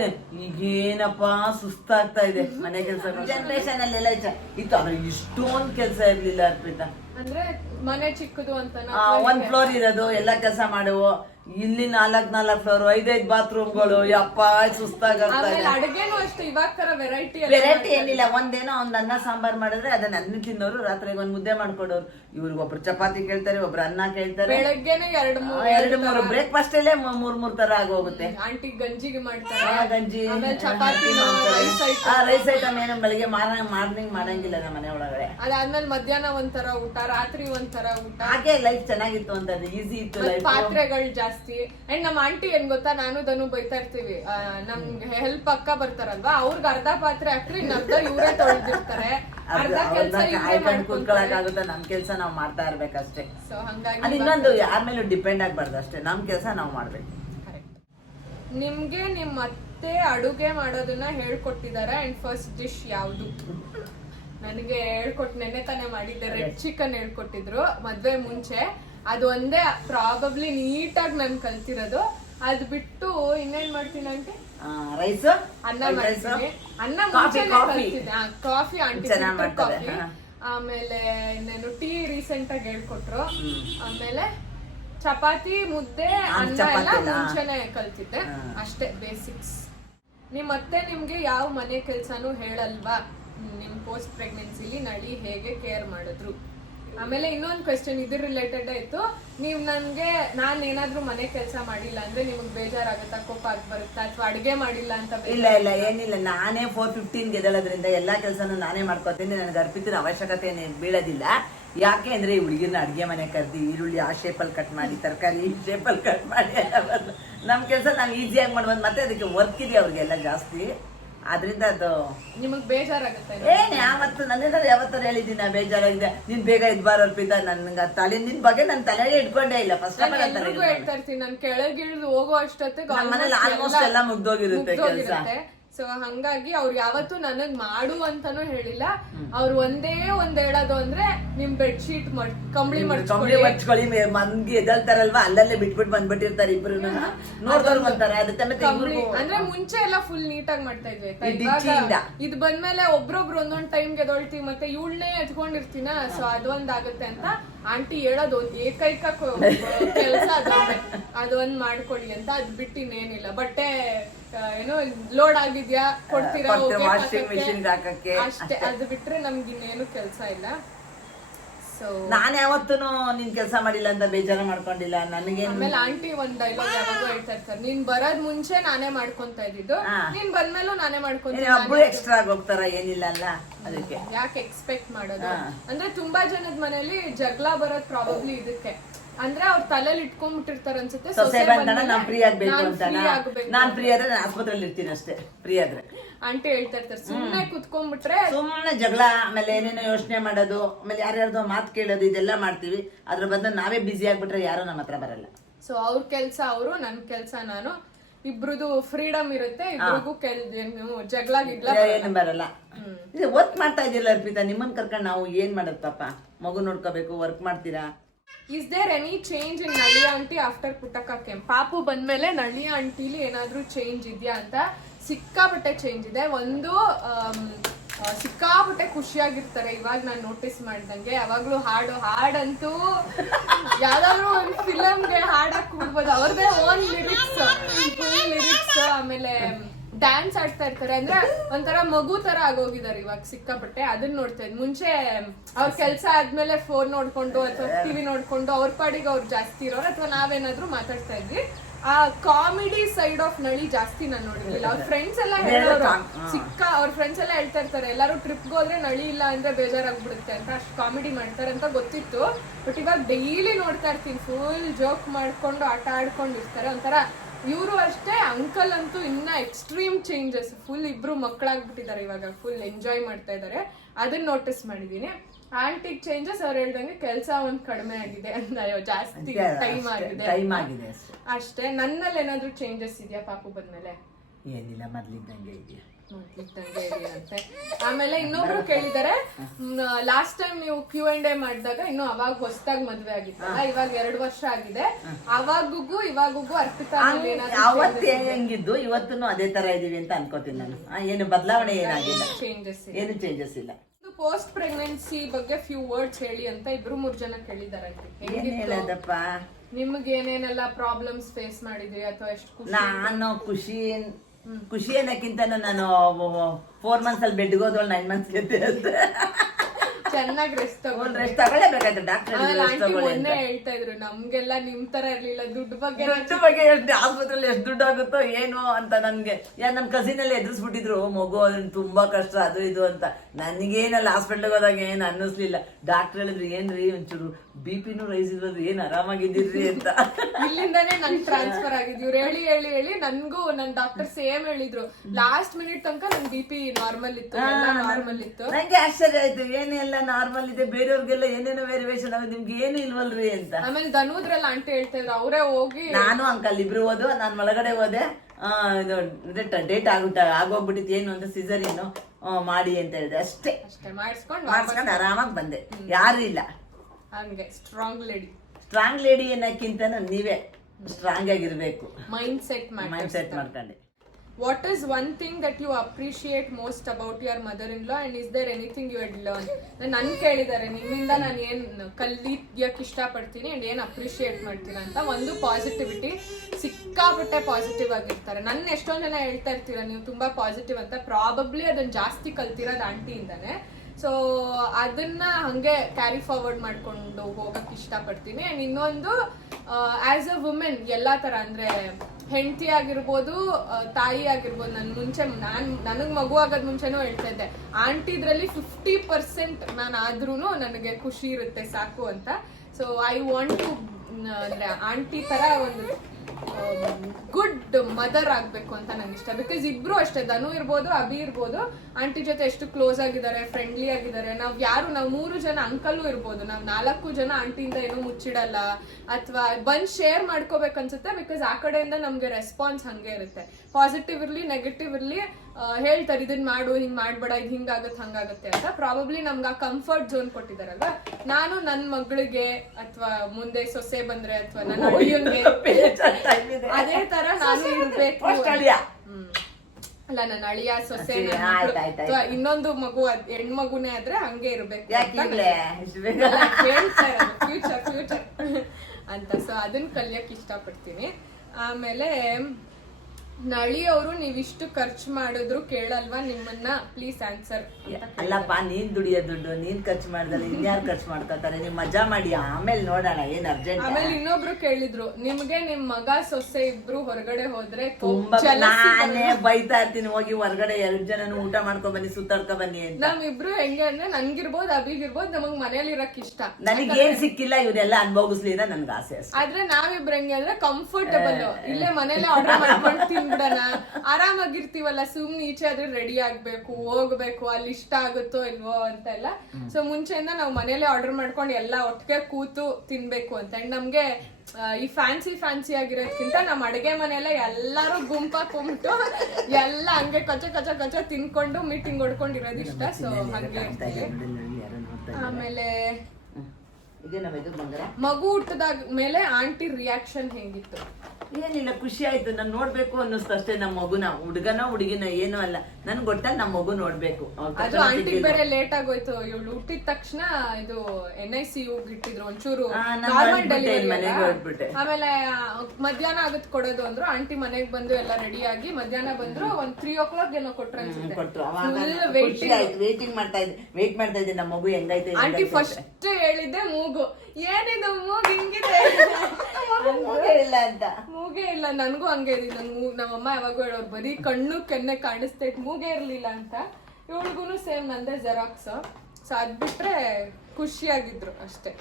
ಈಗೇನಪ್ಪ ಸುಸ್ತಾಗ್ತಾ ಇದೆ ಮನೆ ಕೆಲಸ ಜನರೇಷನ್ ಅಲ್ಲಿ ಎಲ್ಲ ಇತ್ತು ಆದ್ರೆ ಇಷ್ಟೊಂದ್ ಕೆಲಸ ಇರ್ಲಿಲ್ಲ ಅರ್ಪಿತಾ. ಅಂದ್ರೆ ಮನೆ ಚಿಕ್ಕದು ಅಂತ ಆ, ಒಂದ್ ಫ್ಲೋರ್ ಇರೋದು ಎಲ್ಲ ಕೆಲಸ ಮಾಡುವು. ಇಲ್ಲಿ ನಾಲ್ಕ್ ನಾಲ್ಕ್ ಫ್ಲೋರ್ ಐದೈದ್ ಬಾತ್ರೂಮ್ಗಳು ಯಪ್ಪ ಸುಸ್ತಾಗ್ತಾ ಆಮೇಲೆ ಇದೆ ಅಡ್ಗೆನೂ ಅಷ್ಟೇ ಇವಾಗ ತರ ವೆರೈಟಿ ವೆರೈಟಿ ಏನಿಲ್ಲ. ಒಂದೇನೋ ಒಂದ್ ಅನ್ನ ಸಾಂಬಾರ್ ಮಾಡಿದ್ರೆ ಅದನ್ನ ಅನ್ನ ತಿನ್ನೋರು ರಾತ್ರಿಗೆ ಒಂದ್ ಮುದ್ದೆ ಮಾಡ್ಕೊಡೋರು. ಇವ್ರಿಗೆ ಒಬ್ರು ಚಪಾತಿ ಕೇಳ್ತಾರೆ ಒಬ್ರು ಅನ್ನ ಕೇಳ್ತಾರೆ. ಬೆಳಗ್ಗೆನೆ ಎರಡ್ ಮೂರ್ ಎರಡು ಮೂರು ಬ್ರೇಕ್ಫಾಸ್ಟ್ ಅಲ್ಲೇ ಮೂರ್ ಮೂರ್ ತರ ಆಗೋಗುತ್ತೆ. ಆಂಟಿ ಗಂಜಿಗೆ ಮಾಡ್ತಾರೆ. ಗಂಜಿ ಚಪಾತಿ ರೈಸ್ ಐಟಮ್ ಏನು ಬೆಳಿಗ್ಗೆ ಮಾರ್ನಿಂಗ್ ಮಾಡಂಗಿಲ್ಲ ನಮ್ಮ ಮನೆ ಒಳಗಡೆ ಅದಾದ್ಮೇಲೆ ಮಧ್ಯಾಹ್ನ ಒಂಥರ ಊಟ ರಾತ್ರಿ ಒಂಥರ ಊಟ. ಹಾಗೆ ಲೈಫ್ ಚೆನ್ನಾಗಿತ್ತು ಅಂತ ಈಸಿ ಇತ್ತು ಪಾತ್ರೆಗಳು ಜಾಸ್ತಿ. ಅಂಡ್ ನಮ್ಮ ಆಂಟಿ ಏನ್ ಗೊತ್ತಾ ನಾನು ಧನು ಬೈತಾ ಇರ್ತೀವಿ. ನಮ್ಗೆ ಹೆಲ್ಪ್ ಅಕ್ಕ ಬರ್ತಾರಲ್ವಾ ಅವ್ರಿಗೆ ಅರ್ಧ ಪಾತ್ರೆ ಹಾಕ್ರಿ ನಮ್ದು ಇವರೇ ತೊಳೆದಿರ್ತಾರೆ. ಕಾಯ್ಕೊಂಡು ನಮ್ ಕೆಲ್ಸ ನಾವ್ ಮಾಡ್ತಾ ಇರ್ಬೇಕಷ್ಟೇ. ಅದು ಇನ್ನೊಂದು ಯಾರ ಮೇಲೂ ಡಿಪೆಂಡ್ ಆಗ್ಬಾರ್ದು ಅಷ್ಟೇ. ನಮ್ ಕೆಲ್ಸ ನಾವ್ ಮಾಡ್ಬೇಕು. ನಿಮ್ಗೆ ನಿಮ್ ಅತ್ತೆ ಅಡುಗೆ ಮಾಡೋದನ್ನ ಹೇಳ್ಕೊಟ್ಟಿದಾರೆ. ಅಂಡ್ ಫಸ್ಟ್ ಡಿಶ್ ಯಾವ್ದು? ನನಗೆ ಹೇಳ್ಕೊಟ್ ನೆನ್ನೆ ತಾನೇ ಮಾಡಿದ್ದೆ. ರೆಡ್ ಚಿಕನ್ ಹೇಳ್ಕೊಟ್ಟಿದ್ರು. ಮದ್ವೆ ಮುಂಚೆ. ಅದು ಒಂದೇ ಪ್ರಾಬಬ್ಲಿ ನೀಟಾಗಿ ನಾನು ಕಲ್ತಿರೋದು. ಅದ್ ಬಿಟ್ಟು ಇನ್ನೇನ್ ಮಾಡ್ತೀನಿ ಅಂದ್ರೆ ರೈಸ್ ಅನ್ನ ಮಾಡ್ತೀನಿ ಅನ್ನ ಕಾಫಿ ಆಂಟಿ ಚೆನ್ನಾಗ್ ಮಾಡ್ತಾರೆ. ಆಮೇಲೆ ಇನ್ನೇನು ಟೀ ರೀಸೆಂಟ್ ಆಗಿ ಹೇಳ್ಕೊಟ್ರು. ಆಮೇಲೆ ಚಪಾತಿ ಮುದ್ದೆ ಅನ್ನ ಎಲ್ಲ ಮುಂಚೆನೆ ಕಲ್ತಿದ್ದೆ. ಅಷ್ಟೇ ಬೇಸಿಕ್ಸ್ ನಿಮ್ ಮತ್ತೆ ನಿಮ್ಗೆ ಯಾವ ಮನೆ ಕೆಲ್ಸನೂ ಹೇಳಲ್ವಾ? ನಿಮ್ ಪೋಸ್ಟ್ ಪ್ರೆಗ್ನೆನ್ಸಿಲಿ ನಳಿ ಹೇಗೆ ಕೇರ್ ಮಾಡಿದ್ರು? ಆಮೇಲೆ ಇನ್ನೊಂದು ಕ್ವೆಶನ್ ಇದ್ರ ರಿಲೇಟೆಡ್ ಇತ್ತು ನೀವು ನನಗೆ, ನಾನ್ ಏನಾದ್ರೂ ಮನೆ ಕೆಲಸ ಮಾಡಿಲ್ಲ ಅಂದ್ರೆ ನಿಮಗ್ ಬೇಜಾರಾಗುತ್ತಾ? ಕೋಪ ಆಗ್ ಬರುತ್ತಾ? ಅಥವಾ ಅಡಿಗೆ ಮಾಡಿಲ್ಲ ಅಂತ ಇಲ್ಲ ಇಲ್ಲ, ಏನಿಲ್ಲ. ನಾನೇ ಫೋರ್ ಫಿಫ್ಟೀನ್ ಗೆದಳೋದ್ರಿಂದ ಎಲ್ಲಾ ಕೆಲಸನೂ ನಾನೇ ಮಾಡ್ಕೊತೀನಿ. ನನಗೆ ಅರ್ಪಿತಿನ ಅವಶ್ಯಕತೆ ಬೀಳೋದಿಲ್ಲ. ಯಾಕೆ ಅಂದ್ರೆ ಈ ಹುಡುಗಿನ ಅಡ್ಗೆ ಮನೆ ಕರ್ದಿ, ಈರುಳ್ಳಿ ಆ ಶೇಪಲ್ಲಿ ಕಟ್ ಮಾಡಿ, ತರಕಾರಿ ಈ ಶೇಪಲ್ಲಿ ಕಟ್ ಮಾಡಿ ಎಲ್ಲ ನಮ್ಮ ಕೆಲಸ ನಾವು ಈಸಿಯಾಗಿ ಮಾಡ್ಬೋದು ಮತ್ತೆ ಅದಕ್ಕೆ ವರ್ಕ್ ಇದೆ ಅವ್ರಿಗೆಲ್ಲ ಜಾಸ್ತಿ. ಅದರಿಂದ ಅದು ನಿಮಗೆ ಬೇಜಾರಾಗುತ್ತೆ ಏನ್? ಯಾವತ್ತು ನನ್ನೆಲ್ಲ ಯಾವತ್ತರ ಹೇಳಿದ್ದೀನಿ ಬೇಜಾರಾಗಿದೆ. ನೀನ್ ಬೇಗ ಇದ್ಬಾರ ಅರ್ಪಿತ ನನ್ಗ ತಲೆ ನಿನ್ ಬಗ್ಗೆ ನನ್ ತಲೆಗೆ ಇಟ್ಕೊಂಡೇ ಇಲ್ಲ. ಫಸ್ಟ್ ಆಫ್ ಆಲ್ ತಲೆ ಹೇಳ್ತಾ ಇರ್ತೀನಿ ನನ್ ಕೆಳಗಿಳಿದು ಹೋಗೋ ಅಷ್ಟೊತ್ತಿಗೆ ಮನೇಲಿ ಆಲ್ಮೋಸ್ಟ್ ಎಲ್ಲ ಮುಗ್ದೋಗಿರುತ್ತೆ. ಕೆಲ್ಸ. ಸೊ ಹಂಗಾಗಿ ಅವ್ರು ಯಾವತ್ತೂ ನನಗ್ ಮಾಡು ಅಂತಾನು ಹೇಳಿಲ್ಲ. ಅವ್ರು ಒಂದೇ ಒಂದ್ ಹೇಳೋದು ಅಂದ್ರೆ ನಿಮ್ ಬೆಡ್ ಶೀಟ್ ಕಂಬಳಿ ಕಂಬಳಿ ಮಡ್ಚ್ಕೊಳ್ಳಿ ಮಡ್ಚ್ಕೊಳ್ಳಿ ಮೇ- ಮನ್ಗೆ ಎದಲ್ತಾರಲ್ವಾ ಅಲ್ಲಲ್ಲೇ ಬಿಟ್ಬಿಟ್ಟು ಬಂದ್ಬಿಟ್ಟಿರ್ತಾರೆ ಇಬ್ರು ನೋಡ್ದವ್ರು ಅಂದ್ರೆ ಮುಂಚೆ ಎಲ್ಲ ಫುಲ್ ನೀಟಾಗಿ ಮಾಡ್ತಾ ಇದ್ವಿ ಇವಾಗ. ಇದ್ ಬಂದ್ಮೇಲೆ ಒಬ್ರೊಬ್ರು ಒಂದೊಂದ್ ಟೈಮ್ಗೆ ಎದೊಳ್ತೀವಿ ಮತ್ತೆ ಇವಳನ್ನೇ ಎತ್ಕೊಂಡಿರ್ತೀನ? ಸೊ ಅದೊಂದಾಗುತ್ತೆ ಅಂತ ಆಂಟಿ ಹೇಳೋದು ಒಂದ್ ಏಕೈಕ ಕೆಲಸ ಅದ ಅದೊಂದ್ ಮಾಡ್ಕೊಡಿ ಅಂತ ಅದ್ ಬಿಟ್ಟು ಇನ್ನೇನಿಲ್ಲ ಬಟ್ಟೆ ಏನೋ ಲೋಡ್ ಆಗಿದ್ಯಾ ಕೊಡ್ತೀರಾ ಅಷ್ಟೇ ಅದು ಬಿಟ್ರೆ ನಮ್ಗೆ ಇನ್ನೇನು ಕೆಲಸ ಇಲ್ಲ. ನಾನ್ ಯಾವತ್ತೂ ನಿನ್ ಕೆಲಸ ಮಾಡಿಲ್ಲ ಅಂತ ಬೇಜಾರ ಮಾಡ್ಕೊಂಡಿಲ್ಲ. ನನಗೆ ಆಮೇಲೆ ಆಂಟಿ ಒಂದ್ ಡೈಲಾಗ್ ಯಾವಾಗೂ ಹೇಳ್ತಾ ಇರ್ತಾರೆ. ನೀನ್ ಬರೋದ್ ಮುಂಚೆ ನಾನೇ ಮಾಡ್ಕೊಂತ ಇದ್ದಿದ್ದು. ನೀನ್ ಬಂದ್ಮೇಲೂ ನಾನೇ ಮಾಡ್ಕೊಂತೀನಿ ಒಬ್ರು ಎಕ್ಸ್ಟ್ರಾ ಆಗಿ ಹೋಗ್ತಾರ ಏನಿಲ್ಲ ಅಲ್ಲ? ಅದಕ್ಕೆ. ಯಾಕೆ ಎಕ್ಸ್ಪೆಕ್ಟ್ ಮಾಡೋದು? ಅಂದ್ರೆ ತುಂಬಾ ಜನದ ಮನೇಲಿ ಜಗಳ ಬರೋದ್ ಪ್ರಾಬಬ್ಲಿ ಇದಕ್ಕೆ. ಅಂದ್ರೆ ಅವ್ರ ತಲೆಲಿ ಇಟ್ಕೊಂಡ್ಬಿಟ್ಟಿರ್ತಾರ ಅನ್ಸುತ್ತೆ. ಸೊಸೆ ಬಂದ ನಾನ್ ಫ್ರೀ ಆಗ್ಬೇಕು ಅಂತ ನಾನ್ ಫ್ರೀ ಆದ್ರೆ ನಾನು ಆಸ್ಪತ್ರೆಯಲ್ಲಿ ಇರ್ತೀನಿ ಅಷ್ಟೇ. ಫ್ರೀ ಆದ್ರೆ. ಆಂಟಿ ಹೇಳ್ತಾ ಇರ್ತಾರೆ. ಸುಮ್ಮನೆ ಕುತ್ಕೊಂಡ್ಬಿಟ್ರೆ ಸುಮ್ಮನೆ ಜಗಳ ಆಮೇಲೆ ಏನೇನೋ ಯೋಚನೆ ಮಾಡೋದು ಆಮೇಲೆ ಯಾರ್ಯಾರ್ದೋ ಮಾತು ಕೇಳೋದು ಇದೆಲ್ಲ ಮಾಡ್ತೀವಿ. ಅದ್ರ ಬಂದು ನಾವೇ ಬ್ಯುಸಿ ಆಗ್ಬಿಟ್ರೆ ಯಾರು ನಮ್ಮ ಹತ್ರ ಬರಲ್ಲ. ಸೊ ಅವ್ರ ಕೆಲ್ಸ ಅವರು ನನ್ ಕೆಲ್ಸ ನಾನು. ಇಬ್ರದು ಫ್ರೀಡಮ್ ಇರುತ್ತೆ ಇಬ್ರಿಗೂ ಕೆಲ್ ಏನು ಜಗಳ ಗಿಗ್ಲ ಏನು ಬರಲ್ಲ. ಇದು ವರ್ಕ್ ಮಾಡ್ತಾ ಇದೆಯಲ್ಲ ಅರ್ಪಿತಾ? ನಿಮ್ಮನ್ ಕರ್ಕೊಂಡು ನಾವು ಏನ್ ಮಾಡೋದು ಪಾಪ? ಮಗು ನೋಡ್ಕೋಬೇಕು ವರ್ಕ್ ಮಾಡ್ತೀರಾ? Is there any change in ನಳಿಯ aunty after Puttakka ಕೆಂಪ್ ಪಾಪು ಬಂದ್ಮೇಲೆ ನಳಿಯ ಆಂಟಿಲಿ ಏನಾದ್ರೂ ಚೇಂಜ್ ಇದೆಯಾ ಅಂತ ಸಿಕ್ಕಾಪಟ್ಟೆ ಚೇಂಜ್ ಇದೆ. ಒಂದು ಸಿಕ್ಕಾಪಟ್ಟೆ ಖುಷಿಯಾಗಿರ್ತಾರೆ. ಇವಾಗ ನಾನು ನೋಟಿಸ್ ಮಾಡ್ದಂಗೆ ಯಾವಾಗ್ಲೂ ಹಾಡು, ಹಾಡಂತೂ ಯಾವ್ದಾದ್ರು ಒಂದು ಫಿಲಮ್ಗೆ ಹಾಡಕ್ ಕೂಡ್ಬೋದು ಅವ್ರದೇ ಓನ್ ಲಿರಿಕ್ಸ್ ಲಿರಿಕ್ಸ್ ಆಮೇಲೆ ಡ್ಯಾನ್ಸ್ ಆಡ್ತಾ ಇರ್ತಾರೆ. ಅಂದ್ರೆ ಒಂಥರ ಮಗು ತರ ಆಗೋಗಿದ್ದಾರೆ ಇವಾಗ ಸಿಕ್ಕಾಪಟ್ಟೆ. ಅದನ್ನ ನೋಡ್ತಾ ಇದ್. ಮುಂಚೆ ಅವ್ರ ಕೆಲ್ಸ ಆದ್ಮೇಲೆ ಫೋನ್ ನೋಡ್ಕೊಂಡು ಅಥವಾ ಟಿವಿ ನೋಡ್ಕೊಂಡು ಅವ್ರ ಪಾಡಿಗೆ ಅವ್ರು ಜಾಸ್ತಿ ಇರೋರು, ಅಥವಾ ನಾವೇನಾದ್ರೂ ಮಾತಾಡ್ತಾ ಇದ್ವಿ. ಆ ಕಾಮಿಡಿ ಸೈಡ್ ಆಫ್ ನಳಿ ಜಾಸ್ತಿ ನಾನು ನೋಡಿರ್ಲಿಲ್ಲ. ಅವ್ರ ಫ್ರೆಂಡ್ಸ್ ಎಲ್ಲ ಹೇಳೋರು. ಸಿಕ್ಕ ಅವ್ರ ಫ್ರೆಂಡ್ಸ್ ಎಲ್ಲ ಹೇಳ್ತಾ ಇರ್ತಾರೆ ಎಲ್ಲರೂ ಟ್ರಿಪ್ ಹೋದ್ರೆ ನಳಿ ಇಲ್ಲ ಅಂದ್ರೆ ಬೇಜಾರಾಗ್ಬಿಡುತ್ತೆ ಅಂತ ಅಷ್ಟು ಕಾಮಿಡಿ ಮಾಡ್ತಾರೆ ಅಂತ ಗೊತ್ತಿತ್ತು. ಬಟ್ ಇವಾಗ ಡೈಲಿ ನೋಡ್ತಾ ಇರ್ತೀನಿ ಫುಲ್ ಜೋಕ್ ಮಾಡ್ಕೊಂಡು ಆಟ ಆಡ್ಕೊಂಡು ಇರ್ತಾರೆ. ಒಂಥರ ಇವರು ಅಷ್ಟೇ ಅಂಕಲ್ ಅಂತೂ ಇನ್ನ ಎಕ್ಸ್ಟ್ರೀಮ್ ಚೇಂಜಸ್ ಫುಲ್ ಇಬ್ರು ಮಕ್ಕಳಾಗ್ಬಿಟ್ಟಿದ್ದಾರೆ ಇವಾಗ ಫುಲ್ ಎಂಜಾಯ್ ಮಾಡ್ತಾ ಇದ್ದಾರೆ. ಅದನ್ನ ನೋಟಿಸ್ ಮಾಡಿದೀನಿ. ಆಂಟಿಕ್ ಚೇಂಜಸ್ ಅವ್ರು ಹೇಳ್ದಂಗೆ ಕೆಲಸ ಒಂದ್ ಕಡಿಮೆ ಆಗಿದೆ ಅಯ್ಯೋ ಜಾಸ್ತಿ ಟೈಮ್ ಆಗಿದೆ ಟೈಮ್ ಆಗಿದೆ ಅಷ್ಟೇ. ಅಷ್ಟೇ ನನ್ನಲ್ಲಿ ಏನಾದ್ರೂ ಚೇಂಜಸ್ ಇದೆಯಾ ಪಾಪು ಬಂದ್ಮೇಲೆ? ಏನಿಲ್ಲ ಮೊದ್ಲಿದ್ದಂಗೆ ಇದೆಯಾ? ಮೊದ್ಲಿದ್ದಂಗೆ ಇದೆಯಂತೆ. ಆಮೇಲೆ ಇನ್ನೊಬ್ರು ಕೇಳಿದಾರೆ ಲಾಸ್ಟ್ ಟೈಮ್ ನೀವು ಕ್ಯೂ ಅಂಡ್ ಎ ಮಾಡಿದಾಗ ಇನ್ನು ಅವಾಗ ಹೊಸದಾಗಿ ಮದ್ವೆ ಆಗಿತ್ತಲ್ಲ ಇವಾಗ ಎರಡು ವರ್ಷ ಆಗಿದೆ. ಅವಾಗೂ ಇವಾಗೂ ಅರ್ಪಿತಾ ಅವತ್ತು ಹೆಂಗಿದ್ದು ಇವತ್ತು ಅದೇ ತರ ಇದೀವಿ ಅಂತ ಅನ್ಕೋತೀನಿ ನಾನು. ಏನು ಬದಲಾವಣೆ ಏನಾಗಿಲ್ಲ. ಚೇಂಜಸ್ ಏನು ಚೇಂಜಸ್ ಇಲ್ಲ. ಪೋಸ್ಟ್ ಪ್ರೆಗ್ನೆನ್ಸಿ ಬಗ್ಗೆ ಫ್ಯೂ ವರ್ಡ್ಸ್ ಹೇಳಿ ಅಂತ ಇಬ್ರು ಮೂರ್ ಜನ ಕೇಳಿದಾರೆ ಏನ್ ಹೇಳದಪ್ಪ? ನಿಮ್ಗೆ ಏನೇನೆಲ್ಲ ಪ್ರಾಬ್ಲಮ್ಸ್ ಫೇಸ್ ಮಾಡಿದ್ರಿ ಅಥವಾ ಎಷ್ಟು ಖುಷಿ ನಾನು ಖುಷಿ ಖುಷಿ ಅನ್ನಕ್ಕಿಂತ ನಾನು ಫೋರ್ ಮಂತ್ಸ್ ಅಲ್ಲಿ ಬೆಡ್ಗೆ ಹೋದವಳು ನೈನ್ ಮಂತ್ಸ್ ಗೆದ್ದೆ ಅಂತ. ಚೆನ್ನಾಗಿ ರೆಸ್ಟ್ ತಗೊಂಡ್ರೆ ರೆಸ್ಟ್ ತಗೊಳ್ಳೇಬೇಕಾಯ್ತು ಡಾಕ್ಟರ್ ಮೊನ್ನೆ ಹೇಳ್ತಾ ಇದ್ರು ನಮ್ಗೆಲ್ಲ ನಿಮ್ ತರ ಇರ್ಲಿಲ್ಲ ದುಡ್ಡು ಬಗ್ಗೆ ದುಡ್ಡು ಬಗ್ಗೆ ಎಷ್ಟು ಆಸ್ಪತ್ರೆಯಲ್ಲಿ ಎಷ್ಟು ದುಡ್ಡು ಆಗುತ್ತೋ ಏನೋ ಅಂತ ನನ್ಗೆ. ಯಾ ನಮ್ ಕಸಿನ್ ಎಲ್ಲ ಎದುರಿಸ್ಬಿಟ್ಟಿದ್ರು ಮಗು ಅದನ್ನ ತುಂಬಾ ಕಷ್ಟ ಅದು ಇದು ಅಂತ. ನನಗೇನಲ್ಲ ಹಾಸ್ಪಿಟ್ಲಿಗೆ ಹೋದಾಗ ಏನು ಅನ್ನಿಸ್ಲಿಲ್ಲ. ಡಾಕ್ಟರ್ ಹೇಳಿದ್ರು ಏನ್ರಿ ಒಂಚೂರು ಬಿ ಪಿನೂ ರೈಸ್ ಇರೋದು ಏನ್ ಆರಾಮಾಗಿದ್ದೀರಿ ಅಂತ. ಇಲ್ಲಿಂದಾನೇ ನನ್ ಟ್ರಾನ್ಸ್ಫರ್ ಆಗಿದ್ ಇವ್ರು ಹೇಳಿ ಹೇಳಿ ಹೇಳಿ ನನ್ಗೂ ನನ್ ಡಾಕ್ಟರ್ ಸೇಮ್ ಹೇಳಿದ್ರು. ಲಾಸ್ಟ್ ಮಿನಿಟ್ ತನಕ ನನ್ ಬಿ ಪಿ ನಾರ್ಮಲ್ ಇತ್ತು ನಾರ್ಮಲ್ ಇತ್ತು. ನಂಗೆ ಆಶ್ಚರ್ಯ ಆಯ್ತು ಏನೆಲ್ಲ ನಾರ್ಮಲ್ ಇದೆ ಬೇರೆಯವ್ರಿಗೆಲ್ಲ ಏನೇನೋ ವೇರಿಯೇಷನ್ ಆಗುತ್ತೆ ನಿಮ್ಗೆ ಏನು ಇಲ್ವಲ್ರಿ ಅಂತ. ಆಮೇಲೆ ಧನುದ್ರಲ್ಲಿ ಅಂತ ಹೇಳ್ತಾ ಇದ್ರು ಅವರೇ ಹೋಗಿ ನಾನು ಅಂಕಲ್ ಇಬ್ರು ಹೋದು ನಾನು ಒಳಗಡೆ ಹೋದೆ. ಆ, ಇದು ಡೇಟ್ ಆಗುತ್ತೆ ಆಗೋಗ್ಬಿಟ್ಟಿತ್ತು ಏನು ಅಂತ ಏನು ಮಾಡಿ ಅಂತ ಹೇಳಿದೆ. ಅಷ್ಟೇ. ಅಷ್ಟೇ ಮಾಡಿಸ್ಕೊಂಡು ಮಾಡಿಸ್ಕೊಂಡು ಆರಾಮಾಗಿ ಬಂದೆ. ಯಾರು ಇಲ್ಲ. ಹಂಗೆ ಸ್ಟ್ರಾಂಗ್ ಲೇಡಿ ಸ್ಟ್ರಾಂಗ್ ಲೇಡಿ ಅನ್ನಕ್ಕಿಂತ ನೀವೇ ಸ್ಟ್ರಾಂಗ್ ಆಗಿರ್ಬೇಕು. ಮೈಂಡ್ ಸೆಟ್ ಮಾಡಿ ಮೈಂಡ್ ಸೆಟ್ ಮಾಡ್ಕೊಂಡು what is one thing that you appreciate most about your mother in law and is there anything you had learn ನನ್ ಕೇಳಿದ್ದಾರೆ ನಿಮ್ಮಿಂದ ನಾನು ಏನು ಕಲಿಯಕ್ ಇಷ್ಟಪಡ್ತೀನಿ ಅಂಡ್ ಏನು ಅಪ್ರಿಷಿಯೇಟ್ ಮಾಡ್ತೀನಿ ಅಂತ ಒಂದು ಪಾಸಿಟಿವಿಟಿ ಸಿಕ್ಕಾಪಟ್ಟೆ ಪಾಸಿಟಿವ್ ಆಗಿರ್ತಾರೆ. ನನ್ನ ಎಷ್ಟೊಂದೆಲ್ಲ ಹೇಳ್ತಾ ಇರ್ತೀರ, ನೀವು ತುಂಬಾ ಪಾಸಿಟಿವ್ ಅಂತ. ಪ್ರಾಬಬ್ಲಿ ಅದನ್ನ ಜಾಸ್ತಿ ಕಲ್ತಿರೋದು ಆಂಟಿಯಿಂದಾನೆ ಸೊ ಅದನ್ನ ಹಂಗೆ ಕ್ಯಾರಿ ಫಾರ್ವರ್ಡ್ ಮಾಡ್ಕೊಂಡು ಹೋಗಕ್ ಇಷ್ಟಪಡ್ತೀನಿ. ಅಂಡ್ ಇನ್ನೊಂದು ಆಸ್ ಅ ವುಮೆನ್ ಎಲ್ಲಾ ತರ ಅಂದ್ರೆ ಹೆಂಡತಿ ಆಗಿರ್ಬೋದು ತಾಯಿ ಆಗಿರ್ಬೋದು, ನನ್ ಮುಂಚೆ ನಾನು, ನನಗೆ ಮಗು ಆಗೋದ್ ಮುಂಚೆನೂ ಹೇಳ್ತಾ ಇದ್ದೆ. ಆಂಟಿ ಇದ್ರಲ್ಲಿ ಫಿಫ್ಟಿ ಪರ್ಸೆಂಟ್ ನಾನು ಆದ್ರೂ ನನಗೆ ಖುಷಿ ಇರುತ್ತೆ ಸಾಕು ಅಂತ. ಸೊ ಐ ವಾಂಟ್ ಟು ಅಂದ್ರೆ ಆಂಟಿ ತರ ಒಂದು ಗುಡ್ ಮದರ್ ಆಗ್ಬೇಕು ಅಂತ ನಂಗೆ ಇಷ್ಟ. ಬಿಕಾಸ್ ಇಬ್ರು ಅಷ್ಟೇ, ಧನು ಇರ್ಬೋದು, ಅಭಿ ಇರ್ಬೋದು ಆಂಟಿ ಜೊತೆ ಎಷ್ಟು ಕ್ಲೋಸ್ ಆಗಿದ್ದಾರೆ ಫ್ರೆಂಡ್ಲಿ ಆಗಿದ್ದಾರೆ. ನಾವ್ ಯಾರು, ನಾವು ಮೂರು ಜನ ಅಂಕಲ್ಲು ಇರ್ಬೋದು. ನಾವ್ ನಾಲ್ಕು ಜನ ಆಂಟಿಯಿಂದ ಏನೋ ಮುಚ್ಚಿಡಲ್ಲ. ಅಥವಾ ಬಂದ್ ಶೇರ್ ಮಾಡ್ಕೋಬೇಕನ್ಸುತ್ತೆ ಬಿಕಾಸ್ ಆ ಕಡೆಯಿಂದ ನಮ್ಗೆ ರೆಸ್ಪಾನ್ಸ್ ಹಂಗೆ ಇರುತ್ತೆ. ಪಾಸಿಟಿವ್ ಇರ್ಲಿ ನೆಗೆಟಿವ್ ಇರ್ಲಿ ಹೇಳ್ತಾರೆ ಇದನ್ ಮಾಡು ಹಿಂಗ್ ಮಾಡ್ಬೇಡ ಇದು ಹಿಂಗಾಗತ್ತೆ ಹಂಗಾಗತ್ತೆ ಅಂತ. ಪ್ರಾಬಬ್ಲಿ ನಮ್ಗೆ ಆ ಕಂಫರ್ಟ್ ಝೋನ್ ಕೊಟ್ಟಿದಾರಲ್ವಾ? ನಾನು ನನ್ ಮಗಳಿಗೆ ಅಥವಾ ಮುಂದೆ ಸೊಸೆ ಬಂದ್ರೆ ಅಥವಾ ನನ್ನ ಅಳಿಯಂಗೆ ಅದೇ ತರ ನಾನು ಇರ್ಬೇಕು. ಅಲ್ಲ ನನ್ನ ಅಳಿಯ ಸೊಸೆ ಅಥವಾ ಇನ್ನೊಂದು ಮಗು ಹೆಣ್ ಮಗುನೇ ಆದ್ರೆ ಹಂಗೆ ಇರ್ಬೇಕು ಫ್ಯೂಚರ್ ಫ್ಯೂಚರ್ ಅಂತ. ಸೊ ಅದನ್ನ ಕಲಿಯಕ್ ಇಷ್ಟಪಡ್ತೀನಿ. ಆಮೇಲೆ ನಳಿ ಅವರು ನೀವಿಷ್ಟು ಖರ್ಚು ಮಾಡಿದ್ರು ಕೇಳಲ್ವಾ ನಿಮ್ಮನ್ನ? ಪ್ಲೀಸ್ ಆನ್ಸರ್ ಅಲ್ಲಪ್ಪ ನೀನ್ ದುಡಿಯೋ ದುಡ್ಡು ನೀನ್ ಖರ್ಚು ಮಾಡ್ದಲ್ಲ ಇನ್ಯಾರು ಖರ್ಚು ಮಾಡ್ಕೊತಾರೆ ನೀವ್ ಮಜಾ ಮಾಡಿ ಆಮೇಲೆ ನೋಡೋಣ ಏನ್ ಅರ್ಜೆಂಟ್ ಆಮೇಲೆ ಇನ್ನೊಬ್ರು ಕೇಳಿದ್ರು ನಿಮ್ಗೆ ನಿಮ್ ಮಗ ಸೊಸೆ ಇಬ್ರು ಹೊರಗಡೆ ಹೋದ್ರೆ ತುಂಬಾ ನಾನೇ ಬೈತಾ ಇರ್ತೀನಿ ಹೋಗಿ ಹೊರಗಡೆ ಎರಡ್ ಜನನು ಊಟ ಮಾಡ್ಕೊ ಬನ್ನಿ ಸುತ್ತಾಡ್ಕೊ ಬನ್ನಿ ಅಂತ. ನಮ್ಮಿಬ್ರು ಹೆಂಗೆ ಅಂದ್ರೆ ನನ್ಗಿರ್ಬೋದು ಅಭಿಗಿರ್ಬೋದು ನಮಗ್ ಮನೇಲಿ ಇರಕ್ ಇಷ್ಟ. ನನಗೇನ್ ಸಿಕ್ಕಿಲ್ಲ ಇವ್ರೆಲ್ಲ ಅನ್ಭೋಗಿಸ್ಲಿ ಅಂತ ನನ್ಗೆ ಆಸೆ ಆದ್ರೆ ನಾವಿಬ್ರು ಹೆಂಗೆ ಅಂದ್ರೆ ಕಂಫರ್ಟಬಲ್ ಇಲ್ಲೇ ಮನೇಲಿ ಆರ್ಡರ್ ಮಾಡ್ಕೊಂಡು ತಿನ್ಬಿಡಣ ಆರಾಮಾಗಿರ್ತೀವಲ್ಲ ಸುಮ್ನೆ ಈಚೆ ಆದ್ರೆ ರೆಡಿ ಆಗ್ಬೇಕು ಹೋಗ್ಬೇಕು ಅಲ್ಲಿ ಇಷ್ಟ ಆಗುತ್ತೋ ಇಲ್ವೋ ಅಂತ ಎಲ್ಲ ಸೊ ಮುಂಚೆಯಿಂದ ನಾವು ಮನೇಲೆ ಆರ್ಡರ್ ಮಾಡ್ಕೊಂಡು ಎಲ್ಲ ಒಟ್ಟಿಗೆ ಕೂತು ತಿನ್ಬೇಕು ಅಂತ. ಅಂಡ್ ನಮ್ಗೆ ಈ ಫ್ಯಾನ್ಸಿ ಫ್ಯಾನ್ಸಿ ಆಗಿರೋದ್ಕಿಂತ ನಮ್ಮ ಅಡಿಗೆ ಮನೆಯಲ್ಲ ಎಲ್ಲಾರು ಗುಂಪ ಕುಂಬಿಟ್ಟು ಎಲ್ಲ ಹಂಗೆ ಕಚ ಕಚ ಕಚ ತಿನ್ಕೊಂಡು ಮೀಟಿಂಗ್ ಹೊಡ್ಕೊಂಡಿರೋದು ಇಷ್ಟ ಸೊ ಹಂಗೆ ಇರ್ತೀವಿ. ಇದು ಬಂಗಾರ ಮಗು ಹುಟ್ಟದಾಗ ಮೇಲೆ ಆಂಟಿ ರಿಯಾಕ್ಷನ್ ಹೆಂಗಿತ್ತು? ಏನಿಲ್ಲ ಖುಷಿ ಆಯ್ತು. ನಾನು ನೋಡ್ಬೇಕು ಅನ್ನಿಸ್ತು ಅಷ್ಟೇ ನಮ್ಮ ಮಗುನ ಹುಡುಗನ ಹುಡುಗಿನ ಏನೂ ಅಲ್ಲ. ನನ್ ಗೊತ್ತ ನಮ್ಮ ಮಗು ನೋಡ್ಬೇಕು. ಅದು ಆಂಟಿ. ಬೇರೆ ಲೇಟ್ ಆಗೋಯ್ತು. ಇವಳು ಹುಟ್ಟಿದ ತಕ್ಷಣ ಇದು ಎನ್ ಐ ಸಿ ಯು ಇಟ್ಟಿದ್ರು ಒಂಚೂರು ಆ, ನಾನ್ ನಾರ್ಮಲ್ ಹೊರಟ್ಬಿಟ್ಟೆ, ಡೆಲಿವರಿ ಮನೆಗೆ ಹೊರಟ್ಬಿಟ್ಟೆ. ಆಮೇಲೆ ಆ, ಮಧ್ಯಾಹ್ನ ಆಗತ್ ಕೊಡೋದು ಅಂದ್ರು. ಆಂಟಿ ಮನೆಗ್ ಬಂದು ಎಲ್ಲ ರೆಡಿ ಆಗಿ ಮಧ್ಯಾಹ್ನ ಬಂದ್ರು ಒಂದ್ ತ್ರೀ ಓ ಕ್ಲಾಕ್ ಏನೋ ಕೊಟ್ರ ಹ್ಮ್, ಅನ್ಸುತ್ತೆ. ಕೊಟ್ರು. ಅವಾಗ Full ಖುಷಿ ಆಯ್ತು. ವೇಟಿಂಗ್ ಮಾಡ್ತಾ ಇದ್ದೆ. ವೇಟ್ ಮಾಡ್ತಾ ಇದ್ದೆ. ನಮ್ಮ ಮಗು ಹೆಂಗೈತೆ ಆಂಟಿ ಫಸ್ಟ್ ಹೇಳಿದ್ದೆ ಮೂಗು ಏನಿದು ಮೂಗು ಹಿಂಗಿದೆ. ಮೂಗೇ ಇಲ್ಲ ಅಂತ. ಮೂಗೇ ಇಲ್ಲ ನನ್ಗೂ ಹಂಗೆ ಇದೆ. ನನ್ ಮೂಗ್ ನಮ್ಮಮ್ಮ ಯಾವಾಗೂ ಹೇಳೋರು ಬರೀ ಕಣ್ಣು ಕೆನ್ನೆ ಕಾಣಿಸ್ತೈತೆ ಮೂಗೇ ಇರ್ಲಿಲ್ಲ ಅಂತ. ಇವಳಿಗೂ ಸೇಮ್ ನಂದೇ ಜೆರಾಕ್ಸ್ ಸೊ ಅದ್ ಬಿಟ್ರೆ ಖುಷಿಯಾಗಿದ್ರು ಅಷ್ಟೇ.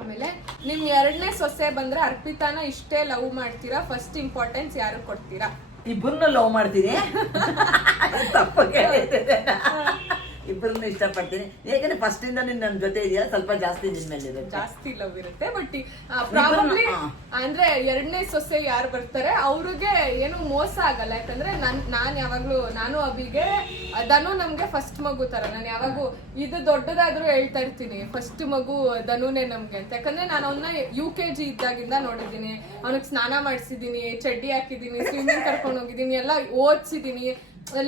ಆಮೇಲೆ ನಿಮ್ ಎರಡನೇ ಸೊಸೆ ಬಂದ್ರೆ ಅರ್ಪಿತಾನ ಇಷ್ಟೇ ಲವ್ ಮಾಡ್ತೀರಾ? ಫಸ್ಟ್ ಇಂಪಾರ್ಟೆನ್ಸ್ ಯಾರು ಕೊಡ್ತೀರಾ? ಇಬ್ಬರನ್ನ ಲವ್ ಮಾಡ್ತೀನಿ. ತಪ್ಪಾಗಿ ಇಬ್ಬರನ್ನು ಇಷ್ಟಪಡ್ತೀನಿ. ಏಕೆಂದ್ರೆ ಫಸ್ಟ್ ಇಂದ ನಿನ್ ನನ್ನ ಜೊತೆ ಇದೆಯಾ? ಸ್ವಲ್ಪ ಜಾಸ್ತಿ ನಿನ್ ಮೇಲೆ ಇದೆ ಜಾಸ್ತಿ ಲವ್ ಇರುತ್ತೆ ಬಟ್ ಪ್ರಾಬಬ್ಲಿ ಅಂದ್ರೆ ಎರಡನೇ ಸೊಸೆ ಯಾರು ಬರ್ತಾರೆ ಅವ್ರಿಗೆ ಏನು ಮೋಸ ಆಗಲ್ಲ. ಯಾಕಂದ್ರೆ ನನ್ ನಾನ್ ಯಾವಾಗ್ಲೂ ನಾನು ಅಭಿಗೆ ಧನು ನಮ್ಗೆ ಫಸ್ಟ್ ಮಗು ತರ. ನಾನು ಯಾವಾಗೂ ಇದು ದೊಡ್ಡದಾದ್ರೂ ಹೇಳ್ತಾ ಇರ್ತೀನಿ ಫಸ್ಟ್ ಮಗು ಧನುನೇ ನಮ್ಗೆ ಅಂತ. ಯಾಕಂದ್ರೆ ನಾನು ಅವನ್ನ ಯು ಕೆ ಜಿ ಇದ್ದಾಗಿಂದ ನೋಡಿದ್ದೀನಿ. ಅವನಿಗೆ ಸ್ನಾನ ಮಾಡಿಸಿದೀನಿ ಚಡ್ಡಿ ಹಾಕಿದೀನಿ ಸ್ವಿಮ್ಮಿಂಗ್ ಕರ್ಕೊಂಡು ಹೋಗಿದ್ದೀನಿ ಎಲ್ಲ ಓದ್ಸಿದೀನಿ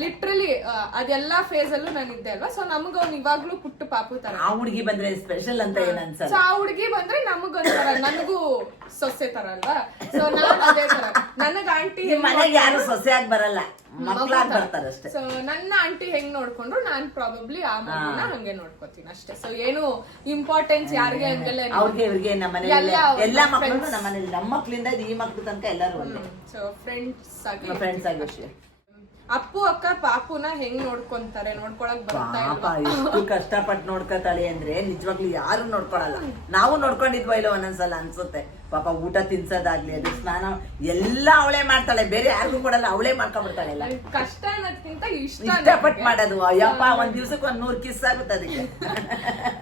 ಲಿಟ್ರಲಿ ಅದೆಲ್ಲಾ ಫೇಸ್ ಅಲ್ಲೂ ನಾನು ಇದ್ದೆ ಅಲ್ವಾ? ಸೊ ನಮ್ಗೆ ಅವ್ನು ಇವಾಗ್ಲೂ ಪುಟ್ಟು ಪಾಪು ತರ. ಆ ಹುಡುಗಿ ಬಂದ್ರೆ ಸ್ಪೆಷಲ್ ಅಂತ ಏನ್ ಅನ್ಸಲ್ಲ ಸೊ ಆ ಹುಡುಗಿ ಬಂದ್ರೆ ನಮಗೊಂಥರ ನನಗೂ ಸೊಸೆ ತರ ಅಲ್ವಾ? ಸೊ ನಾನ್ ಅದೇ ತರ. ನನಗ್ ಆಂಟಿ ನಿಮ್ ಮನೆಗೆ ಯಾರು ಸೊಸೆಯಾಗಿ ಬರಲ್ಲ. ಬರ್ತಾರೆ ಅಷ್ಟೇ. ಸೊ ನನ್ನ ಆಂಟಿ ಹೆಂಗ್ ನೋಡ್ಕೊಂಡ್ರು? ನಾನ್ ಪ್ರಾಬಬ್ಲಿ ಆ ಮಗುನ ಹಂಗೆ ನೋಡ್ಕೊತೀನಿ ಅಷ್ಟೇ. ಸೊ ಏನು ಇಂಪಾರ್ಟೆನ್ಸ್ ಯಾರಿಗೆ ಹಂಗೆಲ್ಲ ಏನಿಲ್ಲ. ಅವ್ರಿಗೆ ಇವ್ರಿಗೆ ನಮ್ಮ ಮನೇಲಿ ಎಲ್ಲ ಎಲ್ಲಾ ಮಕ್ಕಳು ನಮ್ಮ ಮನೇಲಿ ನಮ್ಮ ಮಕ್ಳಿಂದ ಈ ಮಕ್ಳು ತನಕ ಎಲ್ಲರೂ ಒಂದೇ. ಸೊ ಫ್ರೆಂಡ್ಸ್ ಆಗಿ ಫ್ರೆಂಡ್ಸ್ ಆಗಿ ಅಷ್ಟೇ. ಅಪ್ಪು, ಅಕ್ಕ, ಪಾಪುನ ಹೆಂಗ್ ನೋಡ್ಕೊಂತಾರೆ? ನೋಡ್ಕೊಳಕ್ ಬರ್ತಾ ಪಾಪ ಕಷ್ಟಪಟ್ಟು ನೋಡ್ಕೊತಾಳೆ ಅಂದ್ರೆ ನಿಜವಾಗ್ಲೂ ಯಾರು ನೋಡ್ಕೊಳಲ್ಲ. ನಾವು ನೋಡ್ಕೊಂಡಿದ್ವಾ ಇಲ್ಲ ಒಂದೊಂದ್ಸಲ ಅನ್ಸುತ್ತೆ. ಪಾಪ ಊಟ ತಿನ್ಸೋದಾಗ್ಲಿ ಅದು ಸ್ನಾನ ಎಲ್ಲ ಅವಳೇ ಮಾಡ್ತಾಳೆ. ಬೇರೆ ಯಾರಿಗೂ ಕೊಡಲ್ಲ ಅವಳೇ ಮಾಡ್ಕೊಂಡ್ಬಿಡ್ತಾಳೆ ಎಲ್ಲ. ಕಷ್ಟ ಅನ್ನೋದ್ಕಿಂತ ಇಷ್ಟ ಇಷ್ಟಪಟ್ಟು ಮಾಡೋದು. ಅಯ್ಯಪ್ಪ ಒಂದ್ ದಿವ್ಸಕ್ಕೆ ಒಂದ್ ನೂರ್ ಕಿಸ್ ಆಗುತ್ತೆ ಅದಕ್ಕೆ.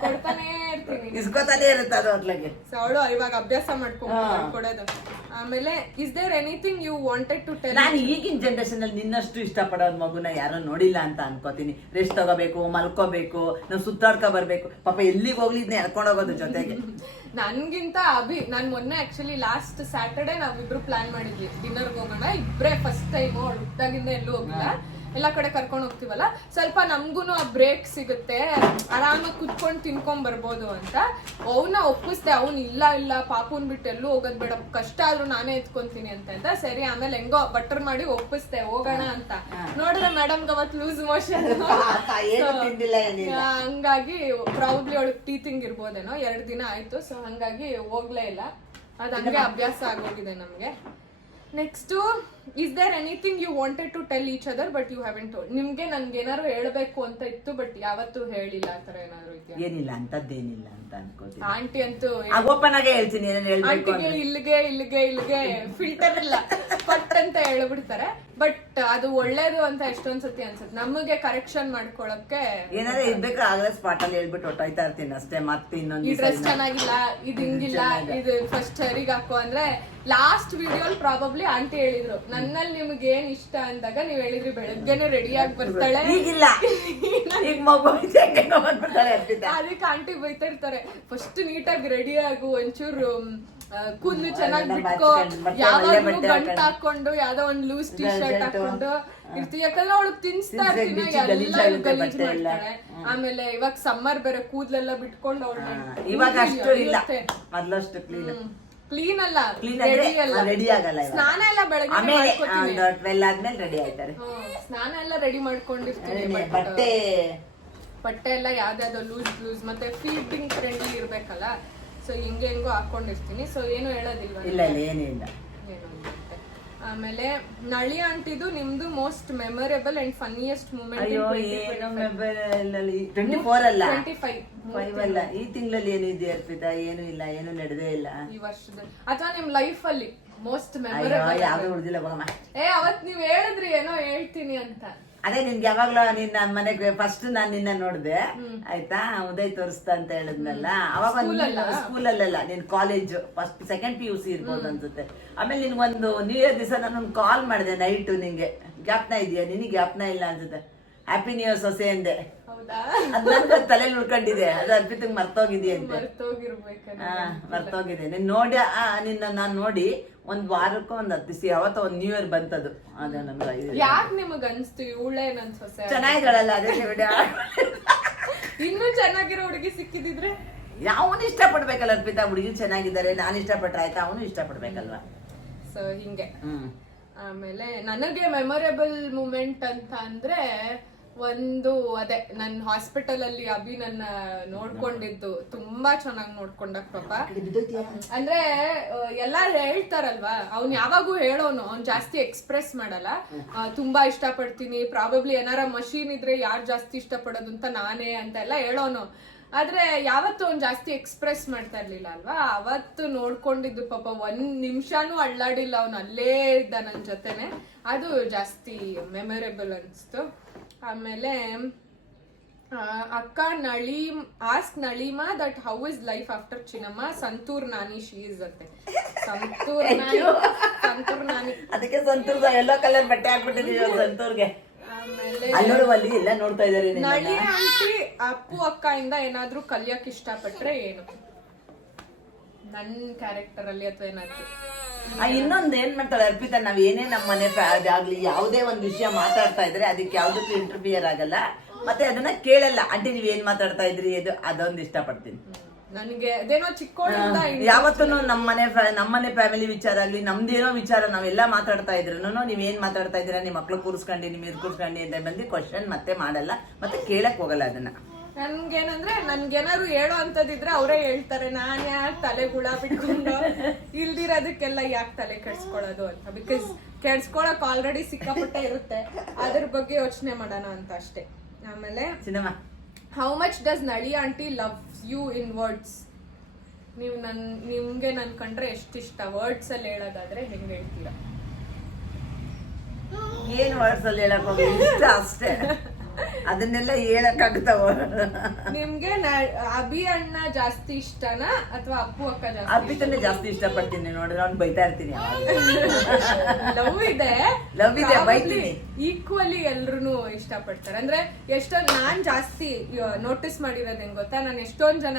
ಕೊಡ್ತಾನೆ ಇರ್ತೀನಿ. ಇಸ್ಕೊತಾನೆ ಇರುತ್ತೆ ಅದು ಅದ್ಲಾಗೆ. ಸೊ ಅವಳು ಇವಾಗ ಅಭ್ಯಾಸ ಮಾಡ್ಕೊಂಡು ಆಮೇಲೆ is there anything you wanted to tell ನಾನು ಈಗಿನ ಜನರೇಷನ್ ಅಲ್ಲಿ ನಿನ್ನಷ್ಟು ಇಷ್ಟಪಡೋ ಮಗುನ ಯಾರು ನೋಡಿಲ್ಲ ಅಂತ ಅನ್ಕೋತೀನಿ. ರೆಸ್ಟ್ ತಗೋಬೇಕು ಮಲ್ಕೋಬೇಕು ನಾವು ಸುತ್ತಾಡ್ಕೊ ಬರ್ಬೇಕು. ಪಾಪ ಎಲ್ಲಿಗೆ ಹೋಗ್ಲಿ ಇದನ್ನ ಎಳ್ಕೊಂಡು ಹೋಗೋದು ಜೊತೆಗೆ. ನನ್ಗಿಂತ ಅಭಿ, ನಾನು ಮೊನ್ನೆ ಆಕ್ಚುಲಿ ಲಾಸ್ಟ್ ಸ್ಯಾಟರ್ಡೆ ನಾವಿಬ್ರು ಪ್ಲಾನ್ ಮಾಡಿದ್ವಿ. ಡಿನ್ನರ್ಗೆ ಹೋಗೋಣ. ಇಬ್ರೇ ಫಸ್ಟ್ ಟೈಮ್ ಹುಟ್ಟಾಗಿಂದ ಎಲ್ಲೂ ಹೋಗಿಲ್ಲ. ಎಲ್ಲ ಕಡೆ ಕರ್ಕೊಂಡು ಹೋಗ್ತೀವಲ್ಲ? ಸ್ವಲ್ಪ ನಮ್ಗೂ ಆ ಬ್ರೇಕ್ ಸಿಗುತ್ತೆ. ಆರಾಮಾಗಿ ಕುತ್ಕೊಂಡು ತಿನ್ಕೊಂಡ್ ಬರ್ಬೋದು ಅಂತ. ಅವನ್ನ ಒಪ್ಪಿಸ್ದೆ ಅವ್ನ್ ಇಲ್ಲ ಇಲ್ಲ ಪಾಪುನ್ ಬಿಟ್ಟು ಎಲ್ಲೂ ಹೋಗೋದ್ ಬೇಡ. ಕಷ್ಟ ಆದ್ರೂ ನಾನೇ ಎತ್ಕೊಂತೀನಿ ಅಂತ ಅಂತ ಸರಿ ಆಮೇಲೆ ಹೆಂಗೋ ಬಟರ್ ಮಾಡಿ ಒಪ್ಪಿಸ್ದೆ ಹೋಗೋಣ ಅಂತ. ನೋಡಿದ್ರೆ ಮೇಡಮ್ ಅವತ್ ಲೂಸ್ ಮೋಷನ್ ಹಂಗಾಗಿ ಪ್ರೌಡ್ಲಿ ಅವಳಿಗೆ ಟೀತಿಂಗ್ ಇರ್ಬೋದೇನೋ ಎರಡು ದಿನ ಆಯ್ತು ಸೊ ಹಂಗಾಗಿ ಹೋಗ್ಲೇ ಇಲ್ಲ. ಅದ್ ಹಂಗೆ ಅಭ್ಯಾಸ ಆಗೋಗಿದೆ ನಮ್ಗೆ. Next is there anything you wanted to tell each other but you have told ನಿಮ್ಗೆ ನನ್ಗೆ ಏನಾದ್ರು ಹೇಳ್ಬೇಕು ಅಂತ ಇತ್ತು ಬಟ್ ಯಾವತ್ತು ಹೇಳಿಲ್ಲ ಆ ಥರ ಏನಾದ್ರು ಇದೆಯಾ? ಏನಿಲ್ಲ ಅಂತದ್ದೇನಿಲ್ಲ ಅಂತ ಅನ್ಕೋತೀನಿ. ಆಂಟಿ ಅಂತೂ ಓಪನ್ ಆಗೇ ಹೇಳ್ತೀನಿ ಏನೇನು ಹೇಳ್ಬೇಕು ಆಂಟಿಗೆ ಇಲ್ಲಿಗೆ ಇಲ್ಲಿಗೆ ಇಲ್ಲಿಗೆ ಫಿಲ್ಟರ್ ಇಲ್ಲ. ಪಟ್ ಅಂತ ಹೇಳ್ಬಿಡ್ತಾರೆ. ಬಟ್ ಅದು ಒಳ್ಳೇದು ಅಂತ ಎಷ್ಟೊಂದ್ ಸತಿ ಅನ್ಸುತ್ತೆ. ನಮಗೆ ಕರೆಕ್ಷನ್ ಮಾಡ್ಕೊಳಕ್ಕೆ ಏನಾದ್ರೆ ಇರ್ಬೇಕು ಆಗಲೇ ಸ್ಪಾಟ್ ಅಲ್ಲಿ ಹೇಳ್ಬಿಟ್ಟು ಹೊಟ್ಟೋಯ್ತಾ ಇರ್ತೀನಿ ಅಷ್ಟೇ. ಮತ್ತೆ ಇನ್ನೊಂದು ಈ ದಿವ್ಸ ಡ್ರೆಸ್ ಚೆನ್ನಾಗಿಲ್ಲ ಇದು ಹಿಂಗಿಲ್ಲ ಇದು ಫಸ್ಟ್ ಸರಿಗೆ ಹಾಕು ಅಂದ್ರೆ ಲಾಸ್ಟ್ ವಿಡಿಯೋಲ್ ಪ್ರಾಬಬ್ಲಿ ಆಂಟಿ ಹೇಳಿದ್ರು ನನ್ನಲ್ಲಿ ನಿಮ್ಗೆ ಏನ್ ಇಷ್ಟ ಅಂದಾಗ ನೀವ್ ಹೇಳಿದ್ರಿ ಬೆಳಗ್ಗೆನೆ ರೆಡಿ ಆಗಿ ಬರ್ತಾಳೆ. ಈಗಿಲ್ಲ. ಈಗ ಮಗು. ಅದಕ್ಕೆ ಆಂಟಿ ಬೈತಾ ಇರ್ತಾರೆ ಫಸ್ಟ್ ನೀಟಾಗಿ ರೆಡಿ ಆಗು ಒಂಚೂರು ಕುಂದು ಕೂದ್ಲು ಚೆನ್ನಾಗಿ ಬಿಟ್ಕೋ. ಯಾವಾಗ್ಲೂ ಗಂಟ್ ಹಾಕೊಂಡು. ಯಾವ್ದೋ ಒಂದ್ ಲೂಸ್ ಟಿ ಶರ್ಟ್ ಹಾಕೊಂಡು. ಇರ್ತೀವಿ. ಯಾಕಂದ್ರೆ ಅವಳು ತಿನ್ಸ್ತಾ ತಿನ್ಸಿ ಇರ್ತೀನಿ? ಎಲ್ಲ ಗಲೀಜ್ ಮಾಡ್ತಾಳೆ. ಆಮೇಲೆ ಇವಾಗ ಸಮ್ಮರ್ ಬೇರೆ ಕೂದ್ಲೆಲ್ಲ ಬಿಟ್ಕೊಂಡು ಅವಳು ಇವಾಗ ಅಷ್ಟು ಇಲ್ಲ. ಮೊದ್ಲಷ್ಟು ಕ್ಲೀನ್ ಕ್ಲೀನ್ ಅಲ್ಲ ಕ್ಲೀನ್ ಅಂದ್ರೆ ರೆಡಿ ಅಲ್ಲ. ರೆಡಿ ಆಗಲ್ಲ ಇವಾಗ. ಸ್ನಾನ ಎಲ್ಲ ಬೆಳಗ್ಗೆ ಆಮೇಲೆ ಮಾಡ್ಕೊತೀನಿ. ಒಂದು ಟ್ವೆಲ್ ಆದ್ಮೇಲೆ ರೆಡಿ ಆಯ್ತಾರೆ. ಹ್ಮ್, ಸ್ನಾನ ಎಲ್ಲ ರೆಡಿ ಮಾಡ್ಕೊಂಡಿರ್ತೀನಿ but, ಬಟ್ಟೆ ಬಟ್ಟೆ ಎಲ್ಲ ಯಾವ್ದಾವ್ದು ಲೂಸ್ ಲೂಸ್ ಮತ್ತೆ ಫೀಟಿಂಗ್ ಫ್ರೆಂಡ್ಲಿ ಇರ್ಬೇಕಲ್ಲ ಸೊ ಹಿಂಗೆ ಹೆಂಗೋ ಹಾಕೊಂಡಿರ್ತೀನಿ. ಸೊ ಏನು ಹೇಳೋದಿಲ್ವ ಇಲ್ಲ ಇಲ್ಲ ಏನಿಲ್ಲ. ಆಮೇಲೆ ನಳಿ ಆಂಟಿದು ನಿಮ್ದು most memorable and funniest moment ಅಯ್ಯೋ ಏನು ಟ್ವೆಂಟಿ ಫೋರ್ ಅಲ್ಲ? ಟ್ವೆಂಟಿ ಫೈವ್ ಫೈವ್ ಅಲ್ಲ. ಈ ತಿಂಗಳಲ್ಲಿ ಏನು ಇದೆ ಅರ್ಪಿತಾ? ಏನು ಇಲ್ಲ ಏನು ನಡೆದೇ ಇಲ್ಲ. ಈ ವರ್ಷದಲ್ಲಿ ಅಥವಾ ನಿಮ್ ಲೈಫ್ ಅಲ್ಲಿ ಮೋಸ್ಟ್ ಮೆಮೊರೇಬಲ್ ಯಾವ್ದು ಉಳಿದಿಲ್ಲ ಏ ಅವತ್ ನೀವ್ ಹೇಳಿದ್ರಿ ಏನೋ ಹೇಳ್ತೀನಿ ಅಂತ. ಅದೇ ನಿನ್ಗೆ ಯಾವಾಗ್ಲೂ ನಿನ್ನ ಮನೆಗೆ ಫಸ್ಟ್ ನಾನ್ ನಿನ್ನ ನೋಡಿದೆ. ಆಯ್ತಾ? ಉದಯ್ ತೋರಿಸ್ತಾ ಅಂತ ಹೇಳಿದ್ನಲ್ಲ. ಅವಾಗ ಸ್ಕೂಲ್ ಅಲ್ಲಲ್ಲ ನಿನ್ college first second P U C ಇರ್ಬೋದು ಅನ್ಸುತ್ತೆ. ಆಮೇಲೆ ನಿನ್ಗೊಂದು ನ್ಯೂ ಇಯರ್ ದಿವಸ ನಾನು ಕಾಲ್ ಮಾಡಿದೆ ನೈಟ್ ನಿಂಗೆ. ಜ್ಞಾಪನ ಇದೆಯಾ? ನಿನಗೆ ಜ್ಞಾಪನ ಇಲ್ಲ ಅನ್ಸುತ್ತೆ. ಹ್ಯಾಪಿ ನ್ಯೂ ಇಯರ್ ಸೊಸೆ ಅಂದೆ. ಹೌದಾ? ಅದ್ ನನ್ಗೆ ತಲೆಯಲ್ಲಿ ಉಳ್ಕೊಂಡಿದೆ. ಅದು ಅರ್ಪಿತಂಗ್ ಮರ್ತೋಗಿದೆಯಂತೆ. ಮರ್ತೋಗಿದೆ. ನೀನ್ ನೋಡಿ ನಿನ್ನ ನಾನ್ ನೋಡಿ ಒಂದ್ ವಾರಕ್ಕೂ ಒಂದ್ ಹತ್ತು ದಿವಸ ಯಾವತ್ತೋ ಒಂದ್ ನ್ಯೂ ಇಯರ್ ಬಂತದು. ಅದು ಐದು ಯಾಕೆ ನಿಮಗ್ ಅನ್ಸ್ತು ಇವಳೇ ನನ್ ಸೊಸೆ ಚೆನ್ನಾಗಿದ್ದಾಳಲ್ಲ ಅದೇ ವಿಡಿಯೋ ಇನ್ನೂ ಚೆನ್ನಾಗಿರೋ ಹುಡುಗಿ ಸಿಕ್ಕಿದಿದ್ರೆ? ಯಾವನು ಇಷ್ಟಪಡ್ಬೇಕಲ್ಲ ಅರ್ಪಿತಾ. ಹುಡುಗಿ ಚೆನ್ನಾಗಿದ್ದಾರೆ ನಾನು ಇಷ್ಟಪಟ್ರೆ ಆಯ್ತಾ? ಅವನು ಇಷ್ಟಪಡ್ಬೇಕಲ್ವಾ? ಸೊ ಹಿಂಗೆ. ಹ್ಮ್. ಆಮೇಲೆ ನನಗೆ ಮೆಮೊರೇಬಲ್ ಮೂಮೆಂಟ್ ಅಂತ ಅಂದ್ರೆ ಒಂದು ಅದೇ ನನ್ನ ಹಾಸ್ಪಿಟಲ್ ಅಲ್ಲಿ ಅಭಿ ನನ್ನ ನೋಡ್ಕೊಂಡಿದ್ದು. ತುಂಬಾ ಚೆನ್ನಾಗಿ ನೋಡ್ಕೊಂಡ ಪಾಪ ಅಂದ್ರೆ ಎಲ್ಲಾರು ಹೇಳ್ತಾರಲ್ವಾ ಅವ್ನ್ ಯಾವಾಗೂ ಹೇಳೋನು ಅವ್ನ್ ಜಾಸ್ತಿ ಎಕ್ಸ್ಪ್ರೆಸ್ ಮಾಡಲ್ಲ. ತುಂಬಾ ಇಷ್ಟ ಪಡ್ತೀನಿ ಪ್ರಾಬಬ್ಲಿ ಏನಾರ ಮಷೀನ್ ಇದ್ರೆ ಯಾರು ಜಾಸ್ತಿ ಇಷ್ಟಪಡೋದು ಅಂತ ನಾನೇ ಅಂತ ಎಲ್ಲ ಹೇಳೋನು. ಆದ್ರೆ ಯಾವತ್ತು ಅವ್ನ್ ಜಾಸ್ತಿ ಎಕ್ಸ್ಪ್ರೆಸ್ ಮಾಡ್ತಾ ಇರ್ಲಿಲ್ಲ ಅಲ್ವಾ? ಅವತ್ತು ನೋಡ್ಕೊಂಡಿದ್ದು ಪಾಪ ಒಂದ್ ನಿಮಿಷನೂ ಅಳ್ಳಾಡಿಲ್ಲ ಅವ್ನು ಅಲ್ಲೇ ಇದ್ದ ನನ್ ಜೊತೆನೆ. ಅದು ಜಾಸ್ತಿ ಮೆಮೊರೇಬಲ್ ಅನ್ಸ್ತು. ಆಮೇಲೆ ಅಕ್ಕ ನಳೀಮ್ ask ನಳೀಮ that how is life after Chinnamma? Santoor Nani she is ಅಂತೆ. ಸಂತೂರ್ ನಾನಿ ಸಂತೂರ್ ನಾನಿ. ಅದಕ್ಕೆ ಸಂತೂರ್ ಎಲ್ಲೋ ಕಲರ್ ಬಟ್ಟೆ ಹಾಕ್ಬಿಟ್ಟಿದೀವಿ ಸಂತೂರ್ಗೆ. ಅಲ್ಲಿ ನೋಡ್ತಾ ಇದಾರೆ ನಳಿ ಆಂಟಿ ಅಪ್ಪು ಅಕ್ಕ ಇಂದ ಏನಾದ್ರೂ ಕಲಿಯಕ್ ಇಷ್ಟಪಟ್ರೆ ಏನು? ನನ್ ಕ್ಯಾರೆಕ್ಟರ್ ಅಲ್ಲಿ ಅಥವಾ ಏನಾದ್ರು? ಇನ್ನೊಂದ್ ಏನ್ ಮಾಡ್ತಾಳೆ ಅರ್ಪಿತಾ ನಾವ್ ಏನೇ ನಮ್ಮ ಮನೆ ಆಗ್ಲಿ ಯಾವುದೇ ಒಂದ್ ವಿಷಯ ಮಾತಾಡ್ತಾ ಇದ್ರೆ ಅದಕ್ಕೆ ಯಾವ್ದಕ್ಕೂ ಇಂಟರ್ಫಿಯರ್ ಆಗಲ್ಲ. ಮತ್ತೆ ಅದನ್ನ ಕೇಳಲ್ಲ ಆಂಟಿ ನೀವ್ ಏನ್ ಮಾತಾಡ್ತಾ ಇದ್ರಿ? ಅದು ಅದೊಂದು ಇಷ್ಟಪಡ್ತೀನಿ. ನನಗೆ ಅದೇನೋ ಚಿಕ್ಕೋಳಿಂದ ಯಾವತ್ತೂ ನಮ್ಮ ಮನೆ ಫ್ಯಾ- ನಮ್ಮ ಮನೆ ಫ್ಯಾಮಿಲಿ ವಿಚಾರ ಆಗ್ಲಿ ನಮ್ದೇನೋ ವಿಚಾರ ನಾವೆಲ್ಲ ಮಾತಾಡ್ತಾ ಇದ್ರು ನೀವ್ ಏನ್ ಮಾತಾಡ್ತಾ ಇದ್ದೀರಾ? ನಿಮ್ ಮಕ್ಳು ಕೂರ್ಸ್ಕೊಂಡಿ ನಿಮ್ ಇದ್ ಕೂರ್ಸ್ಕೊಂಡಿ ಅಂತ ಬಂದು ಕ್ವಶನ್ ಮತ್ತೆ ಮಾಡಲ್ಲ ಮತ್ತೆ ಕೇಳಕ್ ಹೋಗಲ್ಲ ಅದನ್ನ. ನನ್ಗೇನಂದ್ರೆ ನನ್ಗೇನಾದ್ರು ಹೇಳೋ ಅಂತದಿದ್ರೆ ಅವರೇ ಹೇಳ್ತಾರೆ ನಾನ್ ಯಾಕೆ ತಲೆ ಗುಳ ಬಿಟ್ಕೊಂಡು ಇಲ್ದಿರೋದಕ್ಕೆಲ್ಲ ಯಾಕೆ ತಲೆ ಕೆಡ್ಸ್ಕೊಳ್ಳೋದು ಅಂತ. ಬಿಕಾಸ್ ಕೆಡ್ಸ್ಕೊಳಕ್ ಆಲ್ರೆಡಿ ಸಿಕ್ಕಾಪಟ್ಟೆ ಇರುತ್ತೆ. ಅದ್ರ ಬಗ್ಗೆ ಯೋಚನೆ ಮಾಡೋಣ ಅಂತ ಅಷ್ಟೇ. ಆಮೇಲೆ cinema. How much does Nali aunty love you in words ನೀವು ನನ್ ನಿಮ್ಗೆ ನನ್ ಕಂಡ್ರೆ ಎಷ್ಟಿಷ್ಟ? ವರ್ಡ್ಸ್ ಅಲ್ಲಿ ಹೇಳೋದಾದ್ರೆ ಹೆಂಗ್ ಹೇಳ್ತೀರಾ? ಏನ್ ವರ್ಡ್ಸ್ ಅಲ್ಲಿ ಹೇಳಕ್ ಇಷ್ಟ ಅಷ್ಟೇ. ಅದನ್ನೆಲ್ಲ ಹೇಳಕ್ಕಾಗ್ತಾವ? ನಿಮ್ಗೆ ಅಭಿ ಅಣ್ಣ ಜಾಸ್ತಿ ಇಷ್ಟನಾ ಅಥವಾ ಅಪ್ಪು ಅಕ್ಕ ಜಾಸ್ತಿ ಅರ್ಪಿತನ್ನೇ ಜಾಸ್ತಿ ಇಷ್ಟಪಡ್ತೀನಿ ನೋಡಿದ್ರೆ ಅವ್ನು ಬೈತಾ ಇರ್ತೀನಿ ಲವ್ ಇದೆ. ಲವ್ ಇದೆ, ಬೈತೀನಿ. ಈಕ್ವಲಿ ಎಲ್ರು ಇಷ್ಟಪಡ್ತಾರೆ. ಅಂದ್ರೆ ಎಷ್ಟೊಂದ್ ನಾನ್ ಜಾಸ್ತಿ ನೋಟಿಸ್ ಮಾಡಿರೋದ್ ಹೆಂಗ್ ಗೊತ್ತಾ? ನಾನು ಎಷ್ಟೊಂದ್ ಜನ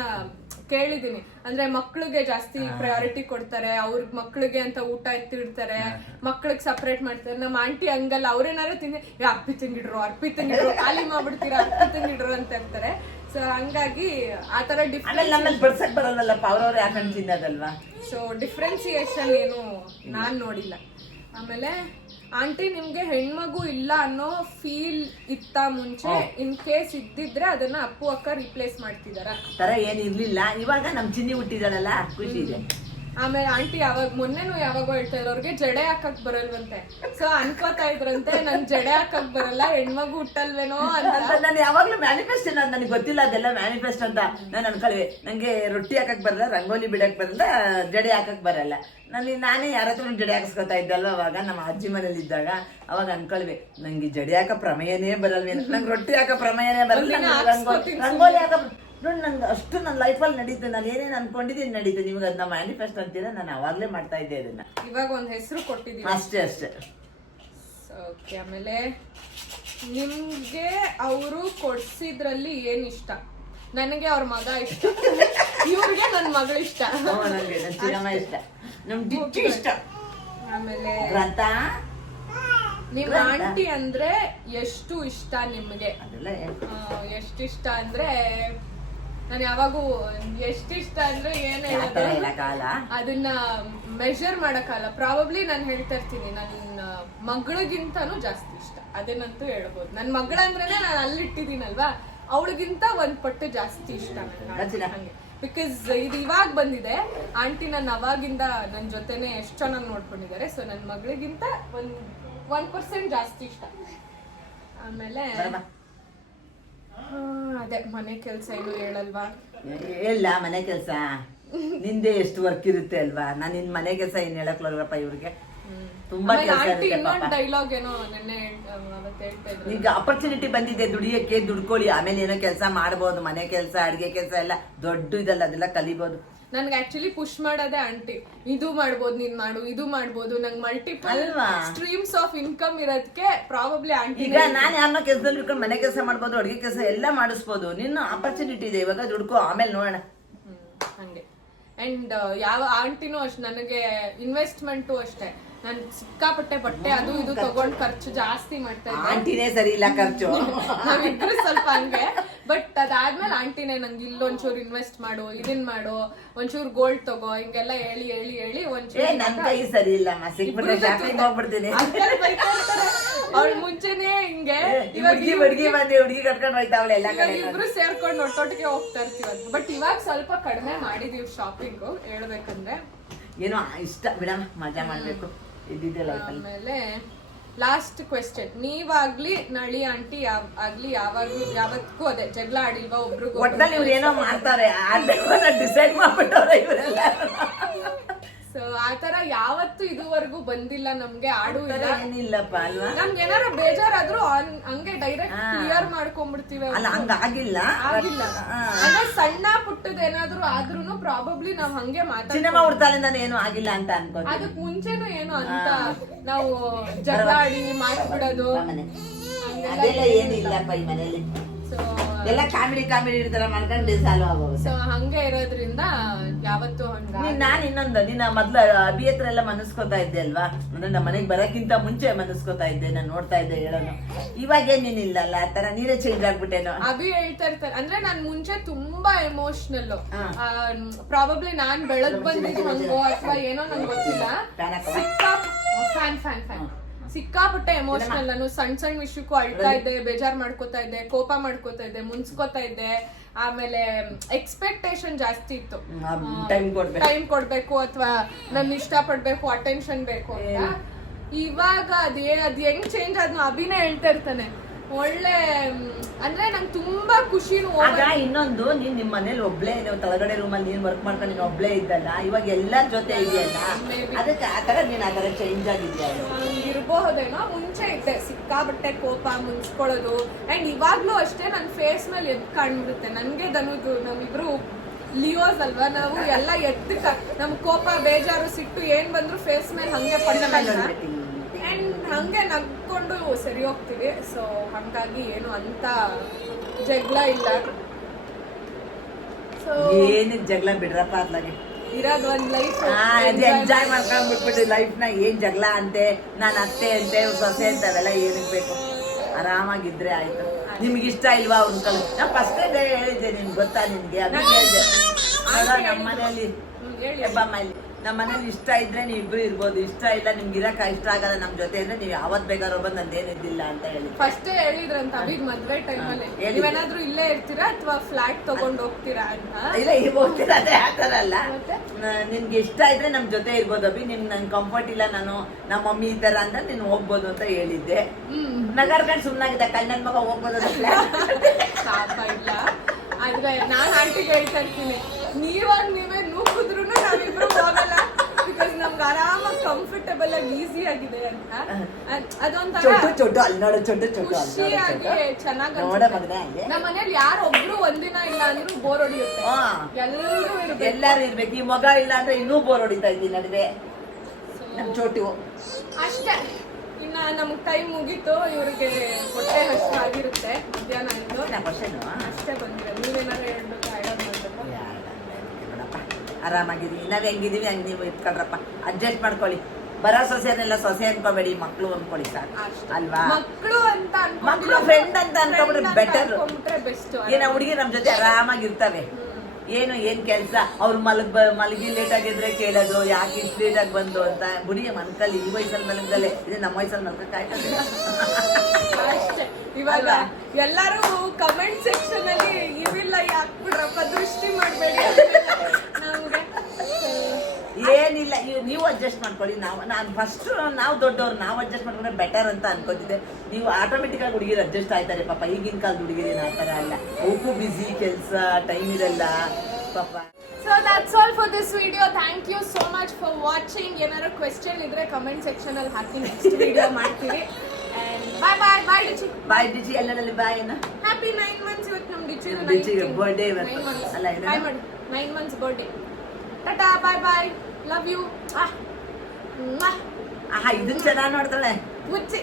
ಕೇಳಿದೀನಿ ಅಂದ್ರೆ ಮಕ್ಳಿಗೆ ಜಾಸ್ತಿ ಪ್ರಯಾರಿಟಿ ಕೊಡ್ತಾರೆ ಅವ್ರ ಮಕ್ಳಿಗೆ ಅಂತ ಊಟ ಎತ್ತಿಡ್ತಾರೆ ಮಕ್ಳಿಗೆ ಸಪ್ರೇಟ್ ಮಾಡ್ತಾರೆ. ನಮ್ಮ ಆಂಟಿ ಹಂಗಲ್ಲ ಅವ್ರೇನಾರು ತಿಂದ "ಏ, ಅಪ್ಪಿ ತಿಂಗಿಡ್ರು ಅರ್ಪಿ ತಿಂಗಿಡ್ರು ಖಾಲಿ ಮಾಡ್ಬಿಡ್ತೀರಾ ಅರ್ಪಿ ತಿಂಗಿಡ್ರು ಅಂತ ಇರ್ತಾರೆ ಸೊ ಹಂಗಾಗಿ ಆತರ ಡಿಫ್ರೆನ್ಸ್ ಬಡ್ಸಕ್ ಅವ್ರವ್ರು ತಿನ್ನೋದಲ್ವಾ? ಸೊ ಡಿಫ್ರೆನ್ಸಿಯೇಷನ್ ಏನು ನಾನ್ ನೋಡಿಲ್ಲ. ಆಮೇಲೆ ಆಂಟಿ ನಿಮ್ಗೆ ಹೆಣ್ಮಗು ಇಲ್ಲ ಅನ್ನೋ ಫೀಲ್ ಇತ್ತ ಮುಂಚೆ? ಇನ್ ಕೇಸ್ ಇದ್ದಿದ್ರೆ ಅದನ್ನ ಅಪ್ಪು ಅಕ್ಕ ರಿಪ್ಲೇಸ್ ಮಾಡ್ತಿದಾರ? ತರ ಏನ್ ಇರ್ಲಿಲ್ಲ. ಇವಾಗ ನಮ್ ಚಿನ್ನಿ ಹುಟ್ಟಿದಾರಲ್ಲ ಖುಷಿ ಇದೆ. ಆಮೇಲೆ ಆಂಟಿ ಯಾವಾಗ ಮೊನ್ನೆನು ಯಾವಾಗೋ ಹೇಳ್ತಾ ಇರೋರ್ಗೆ ಅವ್ರಿಗೆ ಜಡೆ ಹಾಕಕ್ ಬರಲ್ವಂತೆ. ಸೊ ಅನ್ಕೋತಾ ಇದ್ರಂತೆ ನನ್ ಜಡೆ ಹಾಕಕ್ ಬರಲ್ಲ ಹೆಣ್ಮಗು ಹುಟ್ಟಲ್ವೇನೋ ಅಂತ. ನಾನು ಯಾವಾಗ್ಲೂ ಮ್ಯಾನಿಫೆಸ್ಟ್ ನನಗೆ ಗೊತ್ತಿಲ್ಲ ಅದೆಲ್ಲ ಮ್ಯಾನಿಫೆಸ್ಟ್ ಅಂತ ನಾನು ಅನ್ಕೊಳ್ವೆ. ನಂಗೆ ರೊಟ್ಟಿ ಹಾಕಕ್ ಬರಲ್ಲ ರಂಗೋಲಿ ಬಿಡಕ್ ಬರಲ್ಲ ಜಡೆ ಹಾಕಕ್ ಬರಲ್ಲ. ನನಗೆ ನಾನೇ ಯಾರ ಹತ್ರ ಜಡೆ ಹಾಕಿಸ್ಕೊತಾ ಇದ್ದಲ್ವ ಅವಾಗ ನಮ್ಮ ಅಜ್ಜಿ ಮನೇಲಿ ಇದ್ದಾಗ ಅವಾಗ ಅನ್ಕೊಳ್ವೆ ನಂಗೆ ಜಡೆ ಹಾಕ ಪ್ರಮೇಯನೇ ಬರಲ್ವೇನು. ನಂಗೆ ರೊಟ್ಟಿ ಹಾಕ ಪ್ರಮೇಯನೇ ಬರಲ್ಲ ರಂಗೋಲಿ ಹಾಕ ನೋಡಿ ನಂಗೆ ಅಷ್ಟು ನನ್ನ ಲೈಫಲ್ಲಿ ನಡೀತು ನಾನು ಏನೇನು ಅನ್ಕೊಂಡಿದ್ದೀನಿ ನಡೀತು ನಿಮ್ಗೆ ಅದನ್ನ ಮ್ಯಾನಿಫೆಸ್ಟ್ ಅಂತೀರ? ನಾನು ಅವಾಗಲೇ ಮಾಡ್ತಾ ಇದ್ದೆ ಅದನ್ನ ಇವಾಗ ಒಂದು ಹೆಸರು ಕೊಟ್ಟಿದ್ದೀನಿ ಅಷ್ಟೇ ಅಷ್ಟೇ. ಓಕೆ ಆಮೇಲೆ ನಿಮ್ಗೆ ಅವರು ಕೊಡ್ಸಿದ್ರಲ್ಲಿ ಏನ್ ಇಷ್ಟ? ನನಗೆ ಅವ್ರ ಮಗ ಇಷ್ಟ. ಇವ್ರಿಗೆ ನನ್ ಮಗಳು ಇಷ್ಟ. ಹ್ಞೂ, ನಂಗೆ ನನ್ನ ಚಿನ್ನಮ್ಮ ಇಷ್ಟ. ನಮ್ ಡಿಚ್ಚು ಇಷ್ಟ. ಆಮೇಲೆ ಗ್ರಂಥ. ನಿಮ್ ಆಂಟಿ ಅಂದ್ರೆ ಎಷ್ಟು ಇಷ್ಟ ನಿಮ್ಗೆ? ಅದೆಲ್ಲ ಏನ್- ಆ, ಎಷ್ಟು ಇಷ್ಟ ಅಂದ್ರೆ ನಾನು ಯಾವಾಗೂ ಎಷ್ಟಿಷ್ಟ ಅಂದ್ರೆ ಏನ್ ಹೇಳೋದು ಅದನ್ನ ಮೆಷರ್ ಮಾಡಕ್ಕಲ್ಲ ಪ್ರಾಬಬ್ಲಿ ನಾನು ಹೇಳ್ತಾ ಇರ್ತೀನಿ ನನ್ನ ಮಗಳಿಗಿಂತನೂ ಜಾಸ್ತಿ ಇಷ್ಟ. ಅದೇನಂತೂ ಹೇಳ್ಬೋದು. ನನ್ನ ಮಗಳಂದ್ರೆ ನಾನು ಅಲ್ಲಿ ಅಲ್ವಾ ಅವಳಿಗಿಂತ ಒಂದ್ ಪಟ್ಟು ಜಾಸ್ತಿ ಇಷ್ಟ. ಹಂಗೆ. ಬಿಕಾಸ್ ಇದು ಇವಾಗ ಬಂದಿದೆ. ಆಂಟಿ ನನ್ನ ಅವಾಗಿಂದ ನನ್ನ ಜೊತೆನೆ ಎಷ್ಟು ಚೆನ್ನಾಗಿ ನೋಡ್ಕೊಂಡಿದ್ದಾರೆ. ಸೊ ನನ್ನ ಮಗಳಿಗಿಂತ ಒಂದ್ ಒನ್ ಪರ್ಸೆಂಟ್ ಜಾಸ್ತಿ ಇಷ್ಟ. ಆಮೇಲೆ ಅದೇ ಮನೆ ಕೆಲಸ ಏನು ಹೇಳಲ್ವಾ? ಇಲ್ಲ ಮನೆ ಕೆಲಸ. ನಿಂದೆ ಎಷ್ಟು ವರ್ಕ್ ಇರುತ್ತೆ ಅಲ್ವಾ? ನಾನು ನಿನ್ ಮನೆ ಕೆಲಸ ಏನ್ ಹೇಳಕ್ಲಪ್ಪ ಇವ್ರಿಗೆ? ತುಂಬಾ ನಿಮ್ಗೆ ಕೆಲಸ ಆಂಟಿ ಇರುತ್ತೆ ಪಾಪ. ಡೈಲಾಗ್ ಏನೋ ನೆನ್ನೆ ಅವತ್ತು ಹೇಳ್ತಾ ಇದ್ರು. ಈಗ ಅಪರ್ಚುನಿಟಿ ಬಂದಿದೆ ದುಡಿಯಕ್ಕೆ ದುಡ್ಕೊಳ್ಳಿ ಆಮೇಲೆ ಏನೋ ಕೆಲಸ ಮಾಡ್ಬೋದು ಮನೆ ಕೆಲಸ ಅಡಿಗೆ ಕೆಲಸ ಎಲ್ಲ. ದೊಡ್ಡ ಇದಲ್ಲ ಅದೆಲ್ಲ ಕಲಿಬೋದು. ನನ್ಗೆ ಆಕ್ಚುಲಿ ಪುಷ್ ಮಾಡೋದೇ ಆಂಟಿ ಇದು ಮಾಡ್ಬೋದು ನೀನ್ ಮಾಡು ಇದು ಮಾಡ್ಬೋದು ನಂಗೆ ಮಲ್ಟಿಪಲ್ ಅಲ್ವಾ? ಸ್ಟ್ರೀಮ್ಸ್ ಆಫ್ ಇನ್ಕಮ್ ಇರೋದಕ್ಕೆ ಪ್ರಾಬಬ್ಲಿ ಆಂಟಿ ಈಗ ನಾನು ಯಾರನ್ನ ಕೆಲಸದಲ್ಲಿ ಇಟ್ಕೊಂಡು ಮನೆ ಕೆಲಸ ಮಾಡ್ಬೋದು ಅಡುಗೆ ಕೆಲಸ ಎಲ್ಲ ಮಾಡಿಸ್ಬೋದು ನಿನ್ನ ಆಪರ್ಚುನಿಟಿ ಇದೆ ಇವಾಗ ದುಡ್ಕೋ ಆಮೇಲೆ ನೋಡೋಣ. ಹಂಗೆ. ಅಂಡ್ ಯಾವ ಆಂಟಿನೂ ಅಷ್ಟೇ ನನಗೆ ಇನ್ವೆಸ್ಟ್ಮೆಂಟು ಅಷ್ಟೇ. ನಾನು ಸಿಕ್ಕಾಪಟ್ಟೆ ಬಟ್ಟೆ ಅದು ಇದು ತಗೊಂಡ್ ಖರ್ಚು. ಜಾಸ್ತಿ ಮಾಡ್ತಾ ಇದ್ದೆ. ಆಂಟಿನೇ ಸರಿ ಇಲ್ಲ ಖರ್ಚು. ನಾವಿಬ್ರು ಸ್ವಲ್ಪ ಹಂಗೆ. ಬಟ್ ಅದಾದ್ಮೇಲೆ ಆಂಟಿನೇ ನಂಗೆ ಇಲ್ಲೊಂಚೂರು ಇನ್ವೆಸ್ಟ್ ಮಾಡು ಇದನ್ ಮಾಡು ಒಂಚೂರು ಗೋಲ್ಡ್ ತಗೋ ಹಿಂಗೆಲ್ಲ ಹೇಳಿ ಹೇಳಿ ಹೇಳಿ ಒಂಚೂರು ನನ್ ಕೈ ಸರಿ ಇಲ್ಲಮ್ಮ ಸಿಕ್ಬಿಟ್ರೆ ಶಾಪಿಂಗ್ ಹೋಗ್ಬಿಡ್ತೀನಿ. ಅವ್ಳ ಮುಂಚೆನೆ ಹಿಂಗೆ. ಇವಾಗ ಹುಡುಗಿ ಬಂದಿ ಬಂದು ಹುಡುಗಿ ಕಟ್ಕೊಂಡು ಹೋಯ್ತಾವಳೆ ಎಲ್ಲ ಕಡೆ. ಇಬ್ರು ಸೇರ್ಕೊಂಡು ಒಟ್ಟೊಟ್ಟಿಗೆ ಹೋಗ್ತಾ ಇರ್ತೀವಿ ಬಟ್ ಇವಾಗ ಸ್ವಲ್ಪ ಕಡಿಮೆ ಮಾಡಿದೀವಿ ಶಾಪಿಂಗ್ ಹೇಳ್ಬೇಕಂದ್ರೆ. ಏನೋ ಇಷ್ಟ. ಬಿಡಮ್ಮ ಮಜಾ ಮಾಡ್ಬೇಕು. ಇದ್ದಿದ್ದೆ ಲೈಫಲ್ಲಿ ಆಮೇಲೆ ಲಾಸ್ಟ್ ಕ್ವೆಶ್ಚನ್ ನೀವಾಗ್ಲಿ ನಳಿ ಆಂಟಿ ಯಾವ್ ಆಗ್ಲಿ ಯಾವಾಗ್ಲೂ ಯಾವತ್ತಕ್ಕೂ ಅದೇ ಜಗಳ ಆಡಿಲ್ವಾ ಒಬ್ರಿಗೂ ಒಟ್ನಲ್ಲಿ ಇವ್ರು ಏನೋ ಮಾಡ್ತಾರೆ. ಆಡ್ಬೇಕು ಅಂತ ಡಿಸೈಡ್ ಮಾಡ್ಬಿಟ್ಟವ್ರೆ ಇವರೆಲ್ಲ. ಸೊ ಆತರ ಯಾವತ್ತು ಇದುವರೆಗೂ ಬಂದಿಲ್ಲ ನಮ್ಗೆ ಆಡು ಇಲ್ಲ. ಏನಿಲ್ಲಪ್ಪ ಅಲ್ವಾ? ನಮ್ಗೆ ಏನಾರ ಬೇಜಾರಾದ್ರೂ ಹಂಗೆ ಡೈರೆಕ್ಟ್. ಕ್ಲಿಯರ್ ಮಾಡ್ಕೊಂಡ್ಬಿಡ್ತೀವಿ ಅಲ್ಲ ಹಂಗಾಗಿಲ್ಲ. ಆಗಿಲ್ಲ. ಅಂದ್ರೆ ಸಣ್ಣ ಪುಟ್ಟದ ಏನಾದ್ರು ಆದ್ರೂನು ಪ್ರಾಬಬ್ಲಿ ನಾವ್ ಹಂಗೆ ಮಾತಾಡ ಸಿನಿಮಾ ಹುಡ್ತಾಲಿಂದ ಏನು ಆಗಿಲ್ಲ ಅಂತ ಅನ್ಕೋತೀನಿ ಅದಕ್ ಮುಂಚೆನೂ ಏನು ಅಂತ ನಾವು ಜಗಳ ಆಡಿ ಏನಿಲ್ಲ ಮನೆ ಅದೆಲ್ಲ ಏನಿಲ್ಲಪ್ಪ ಈ ಮನೆಯಲ್ಲಿ. ಸೊ ಎಲ್ಲ ಕಾಮಿಡಿ ಕಾಮಿಡಿ ಇರ್ತಾರ ಮಾಡ್ಕೊಂಡು ಸಾಲು ಆಗೋಗುತ್ತೆ. ಸೊ ಹಂಗೆ ಇರೋದ್ರಿಂದ ಯಾವತ್ತು ಹಂಗ ನಾನು ನಾನ್ ಇನ್ನೊಂದು ನಿನ್ನ ಮೊದ್ಲು ಅಭಿ ಹತ್ರ ಎಲ್ಲ ಮನಸ್ಕೋತಾ ಇದ್ದೆ ಅಲ್ವಾ? ಅಂದ್ರೆ ನಮ್ಮ ಮನೆಗೆ ಬರಕ್ಕಿಂತ ಮುಂಚೆ ಮನಸ್ಕೋತಾ ಇದ್ದೆ ನಾನು ನೋಡ್ತಾ ಇದ್ದೆ ಹೇಳೋನು. ಇವಾಗ ಏನಿಲ್ಲಲ್ಲ ಆ ತರ ನೀರೇ ಚೇಂಜ್ ಆಗ್ಬಿಟ್ಟೇನೋ? ಅಭಿ ಹೇಳ್ತಾ ಇರ್ತಾರೆ. ಅಂದ್ರೆ ನಾನ್ ಮುಂಚೆ ತುಂಬಾ ಎಮೋಷನಲ್. ಪ್ರಾಬಬ್ಲಿ ನಾನ್ ಬೆಳಗ್ ಬಂದಿದ್ದು ಹಂಗೋ ಅಥವಾ ಏನೋ ನಂಗೆ ಗೊತ್ತಿಲ್ಲ? ಫ್ಯಾನ್ ಫ್ಯಾನ್ ಫ್ಯಾನ್ ಸಿಕ್ಕಾಪಟ್ಟೆ ಎಮೋಷನಲ್ ನಾನು ಸಣ್ಣ ಸಣ್ಣ ವಿಷಯಕ್ಕೂ ಅಳ್ತಾ ಇದ್ದೆ ಬೇಜಾರ್ ಮಾಡ್ಕೋತಾ ಇದ್ದೆ ಕೋಪ ಮಾಡ್ಕೋತಾ ಇದ್ದೆ ಮುನ್ಸ್ಕೋತಾ ಇದ್ದೆ. ಆಮೇಲೆ ಎಕ್ಸ್ಪೆಕ್ಟೇಷನ್ ಜಾಸ್ತಿ ಇತ್ತು. ಟೈಮ್ ಕೊಡ್ಬೇಕು. ಅಥವಾ ನನ್ನ ಇಷ್ಟ ಪಡ್ಬೇಕು ಅಟೆನ್ಷನ್ ಬೇಕು ಅಂತ. ಇವಾಗ ಅದೇ ಅದ್ ಹೆಂಗ್ ಚೇಂಜ್ ಆದ್ನು ಅಭಿನೇ ಹೇಳ್ತಾ ಇರ್ತಾನೆ. ಒಳ್ಳೆ ಅಂದ್ರೆ ನಂಗೆ ತುಂಬಾ ಖುಷಿನೂ ಆಗ ಇನ್ನೊಂದು ನೀನ್ ನಿಮ್ ಮನೇಲಿ ಒಬ್ಳೇ ನೀವು ತಳಗಡೆ ರೂಮಲ್ಲಿ ನೀನ್ ವರ್ಕ್ ಮಾಡ್ಕೊಂಡು ನೀನ್ ಒಬ್ಳೇ ಇದ್ದಲ್ಲ ಇವಾಗ ಎಲ್ಲರ ಜೊತೆ ಇದೆಯಲ್ಲ. ಅದಕ್ಕೆ ಆ ತರ ನೀನ್ ಆ ತರ ಚೇಂಜ್ ಆಗಿದ್ಯಾ? ಇರ್ಬಹುದೇನೋ ಮುಂಚೆ ಇದ್ದೆ ಸಿಕ್ಕಾಬಟ್ಟೆ ಕೋಪ ಮುಂಚ್ಕೊಳ್ಳೋದು ಅಂಡ್ ಇವಾಗ್ಲೂ ಅಷ್ಟೇ ನನ್ನ ಫೇಸ್ ಮೇಲೆ ಎದ್ದು ಕಾಣ್ಬಿಡುತ್ತೆ. ನನ್ಗೆ ದನುದು ನಮ್ಮಿಬ್ರು ಲಿಯೋಸ್ ಅಲ್ವಾ? ನಾವು ಎಲ್ಲ ಎದ್ದು ನಮ್ ಕೋಪ ಬೇಜಾರು ಸಿಟ್ಟು ಏನ್ ಬಂದ್ರು ಫೇಸ್ ಮೇಲೆ ಹಂಗೆ ಪಡ್ಕೊಳ್ಳೋಣ ಅಂಡ್ ಹಂಗೆ ನಗ್ಕೊಂಡು ಸರಿ ಹೋಗ್ತೀವಿ. ಸೊ ಹಂಗಾಗಿ ಏನು ಅಂತ ಜಗಳ ಇಲ್ಲ. ಸೊ ಏನು ಜಗಳ ಬಿಡ್ರಪ್ಪ ಅದ್ಲಾಗೆ? ಇರೋದು ಒಂದು ಲೈಫ್ ಎಂಜಾಯ್ ಮಾಡ್ಕೊಂಡ್ಬಿಟ್ಬಿಟ್ಟು ಲೈಫ್ನ ಏನ್ ಜಗಳ ಅಂತೆ ನಾನು ಅತ್ತೆ ಅಂತೆ ಸೊಸೆ ಅಂತ ಅವೆಲ್ಲ ಏನಕ್ಕೆ ಬೇಕು? ಆರಾಮಾಗಿದ್ರೆ ಆಯ್ತು. ನಿಮ್ಗೆ ಇಷ್ಟ ಇಲ್ವಾ ಅವ್ನ ಕಲ್ ನಾ ಫಸ್ಟ್ ಹೇಳಿದ್ದೆ ನಿಮ್ಗೆ ಗೊತ್ತಾ ನಿನ್ಗೆ ಅದನ್ನ ಹೇಳಿದ್ದೆ ಆಗ ನಮ್ಮ ಮನೆಯಲ್ಲಿ ಹೆಬ್ಬಮ್ಮ ಇಲ್ಲಿ. ನಮ್ಮ ಮನೇಲಿ ಇಷ್ಟ ಇದ್ರೆ ನೀವು ಇಬ್ರು ಇರ್ಬೋದು ಇಷ್ಟ ಇಲ್ಲ ನಿಮ್ಗೆ ಇರಕ ಇಷ್ಟ ಆಗಲ್ಲ ನಮ್ ಜೊತೆ ಇದ್ರೆ ನೀವು ಯಾವತ್ ಬೇಕಾದ್ರೂ ಬಂದ್ ನಂದೇನಿದ್ದಿಲ್ಲ ಅಂತ ಹೇಳಿ. ಫಸ್ಟ್ ಹೇಳಿದ್ರಂತ ಅಭಿಗ್ ಮದ್ವೆ ಟೈಮ್ ಅಲ್ಲಿ. ನೀವೇನಾದ್ರೂ ಇಲ್ಲೇ ಇರ್ತೀರಾ ಅಥವಾ ಫ್ಲಾಟ್ ತಗೊಂಡ್ ಹೋಗ್ತೀರಾ ಅಂತ? ಇಲ್ಲ ಈಗ ಹೋಗ್ತಿರೋದೇ ಆ ಥರ ಅಲ್ಲ. ಮತ್ತೆ? ನ- ನಿನ್ಗೆ ಇಷ್ಟ ಇದ್ರೆ ನಮ್ ಜೊತೆ ಇರ್ಬೋದು ಅಭಿ ನಿಮ್ ನಂಗೆ ಕಂಫರ್ಟ್ ಇಲ್ಲ ನಾನು ನಮ್ಮ ಮಮ್ಮಿ ಈ ತರ ಅಂದ್ರೆ ನೀನು ಹೋಗ್ಬೋದು ಅಂತ ಹೇಳಿದ್ದೆ. ಹ್ಮ್. ನಗರ್ಕೊಂಡು ಸುಮ್ಮನಾಗಿದೆ ಕಣ್ಣನ್ ಮಗ ಹೋಗ್ಬೋದು ಅಂತ plan. ಪಾಪ ಇಲ್ಲ. ನಾನ್ ಆಂಟಿಗೆ ಹೇಳ್ತಾ ಇರ್ತೀನಿ. ನೀವಾಗ ನೀವೇ ನೂಕಿದ್ರು ನಾವಿಬ್ರು ಹೋಗಲ್ಲ. ಆರಾಮಾಗಿ ಕಂಫರ್ಟಬಲ್ ಆಗಿ ಈಸಿ ಆಗಿದೆ ಅಂತ. ಅದ್- ಅದೊಂಥರ ಖುಷಿಯಾಗಿ ಚೆನ್ನಾಗಿ ನಮ್ಮ ಮನೇಲಿ ಯಾರೊಬ್ರು ಒಂದಿನ ಇಲ್ಲ ಅಂದ್ರೂ ಬೋರ್ ಹೊಡಿಯುತ್ತೆ. ಎಲ್ಲರೂ ಇರ್ಬೇಕು. ಎಲ್ಲರೂ ಇರ್ಬೇಕು. ಈ ಮಗ ಇಲ್ಲ ಅಂದ್ರೆ ಇನ್ನೂ ಬೋರ್ ಹೊಡಿತಾ ಇದ್ದೀನಿ ನಡುವೆ. ನಮ್ ಚೋಟು. ಅಷ್ಟೇ. ಇನ್ನ ನಮ್ಗ್ ಟೈಮ್ ಮುಗೀತು. ಇವ್ರಿಗೆ ಹೊಟ್ಟೆ ಹಷ್ಟು ಆಗಿರುತ್ತೆ ಮಧ್ಯಾಹ್ನ ಇದು. ಅಷ್ಟೇ ಬಂದಿರ ನೀವೇನಾದ್ರು ಹೇಳ್ಬೇಕು? ಬಿಡಪ್ಪ ನಾವು ಹೆಂಗಿದ್ದೀವಿ ಹಂಗೆ ನೀವು ಇಟ್ಕೊಳ್ರಪ್ಪ ಅಡ್ಜಸ್ಟ್ ಮಾಡ್ಕೊಳ್ಳಿ. ಬರೋ ಸೊಸೆನೆಲ್ಲ ಸೊಸೆ ಅನ್ಕೋಬೇಡಿ ಮಕ್ಕಳು ಅನ್ಕೊಳ್ಳಿ ಸರ್ ಅಲ್ವಾ? ಮಕ್ಕಳು ಅಂತ ಮಕ್ಕಳು ಫ್ರೆಂಡ್ ಅಂತ ಅನ್ಕೊಂಡ್ರೆ ಬೆಟರ್ ಏನ ಹುಡುಗಿ ನಮ್ಮ ಜೊತೆ ಆರಾಮಾಗಿರ್ತವೆ. ಏನು ಏನ್ ಕೆಲ್ಸ? ಅವ್ರು ಮಲಗ್ ಮಲಗಿ ಲೇಟ್ ಆಗಿದ್ರೆ ಕೇಳೋದು ಯಾಕೆ ಇಷ್ಟು ಲೇಟ್ ಆಗಿ ಬಂದು ಅಂತ. ಬುಡಿಯ ಮನ್ಕಲ್ಲಿ ಈ ವಯಸ್ಸಲ್ಲಿ ಮಲಗದಲ್ಲೇ ಇದು ನಮ್ಮ ವಯಸ್ಸಲ್ಲಿ ಮಲ್ಕಕ್ಕೆ ಆಯ್ತದೆ ಇವಾಗ ಎಲ್ಲರೂ ಕಮೆಂಟ್ ಸೆಕ್ಷನ್ ಅಲ್ಲಿ ಇವಿಲ್ಲ ಹಾಕ್ಬಿಡ್ರಪ್ಪ ದೃಷ್ಟಿ ಮಾಡ್ಬೇಡಿ ಏನಿಲ್ಲ ಇವ್- ನೀವು ಅಡ್ಜಸ್ಟ್ ಮಾಡ್ಕೊಳ್ಳಿ. ನಾವು ನಾನು ಫಸ್ಟ್ ನಾವು ದೊಡ್ಡವ್ರು ನಾವು ಅಡ್ಜಸ್ಟ್ ಮಾಡ್ಕೊಂಡ್ರೆ ಬೆಟರ್ ಅಂತ ಅನ್ಕೋತಿದ್ದೆ. ನೀವು ಆಟೋಮೆಟಿಕ್ ಆಗಿ ಹುಡುಗಿರು ಅಡ್ಜಸ್ಟ್ ಆಯ್ತಾರೆ ಪಾಪ. ಈಗಿನ ಕಾಲದ ಹುಡುಗಿರಿ ಆ ಥರ ಅಲ್ಲ. ಅವಕ್ಕೂ ಬ್ಯುಸಿ ಕೆಲಸ ಟೈಮ್ ಇರಲ್ಲ. ಪಾಪ. So that's all for this video thank you so much for watching ಏನಾದ್ರು ಕ್ವೆಶ್ಚನ್ ಇದ್ರೆ ಕಮೆಂಟ್ ಸೆಕ್ಷನ್ ಅಲ್ಲಿ ಹಾಕಿ. ನೆಕ್ಸ್ಟ್ ವಿಡಿಯೋ ಮಾಡ್ತೀವಿ. ಬಾಯ್ ಬಾಯ್ ಬಾಯ್ ಡಿಚಿ ಬಾಯ್ ಡಿಜಿ ಎಲ್ಲರಲ್ಲಿ ಬಾಯ್ ಏನು ಹ್ಯಾಪಿ ನೈನ್ ಮಂತ್ಸ್ ಇವತ್ತು ನಮ್ಮ ಡಿಚಿ ಮಂತ್ಸ್ ಅಲ್ಲ, nine months birthday Tata bye bye love you ಆಹಾ ಇದನ್ ಚೆನ್ನಾಗಿ ನೋಡ್ತಾಳೆ ಮುಚ್ಚಿ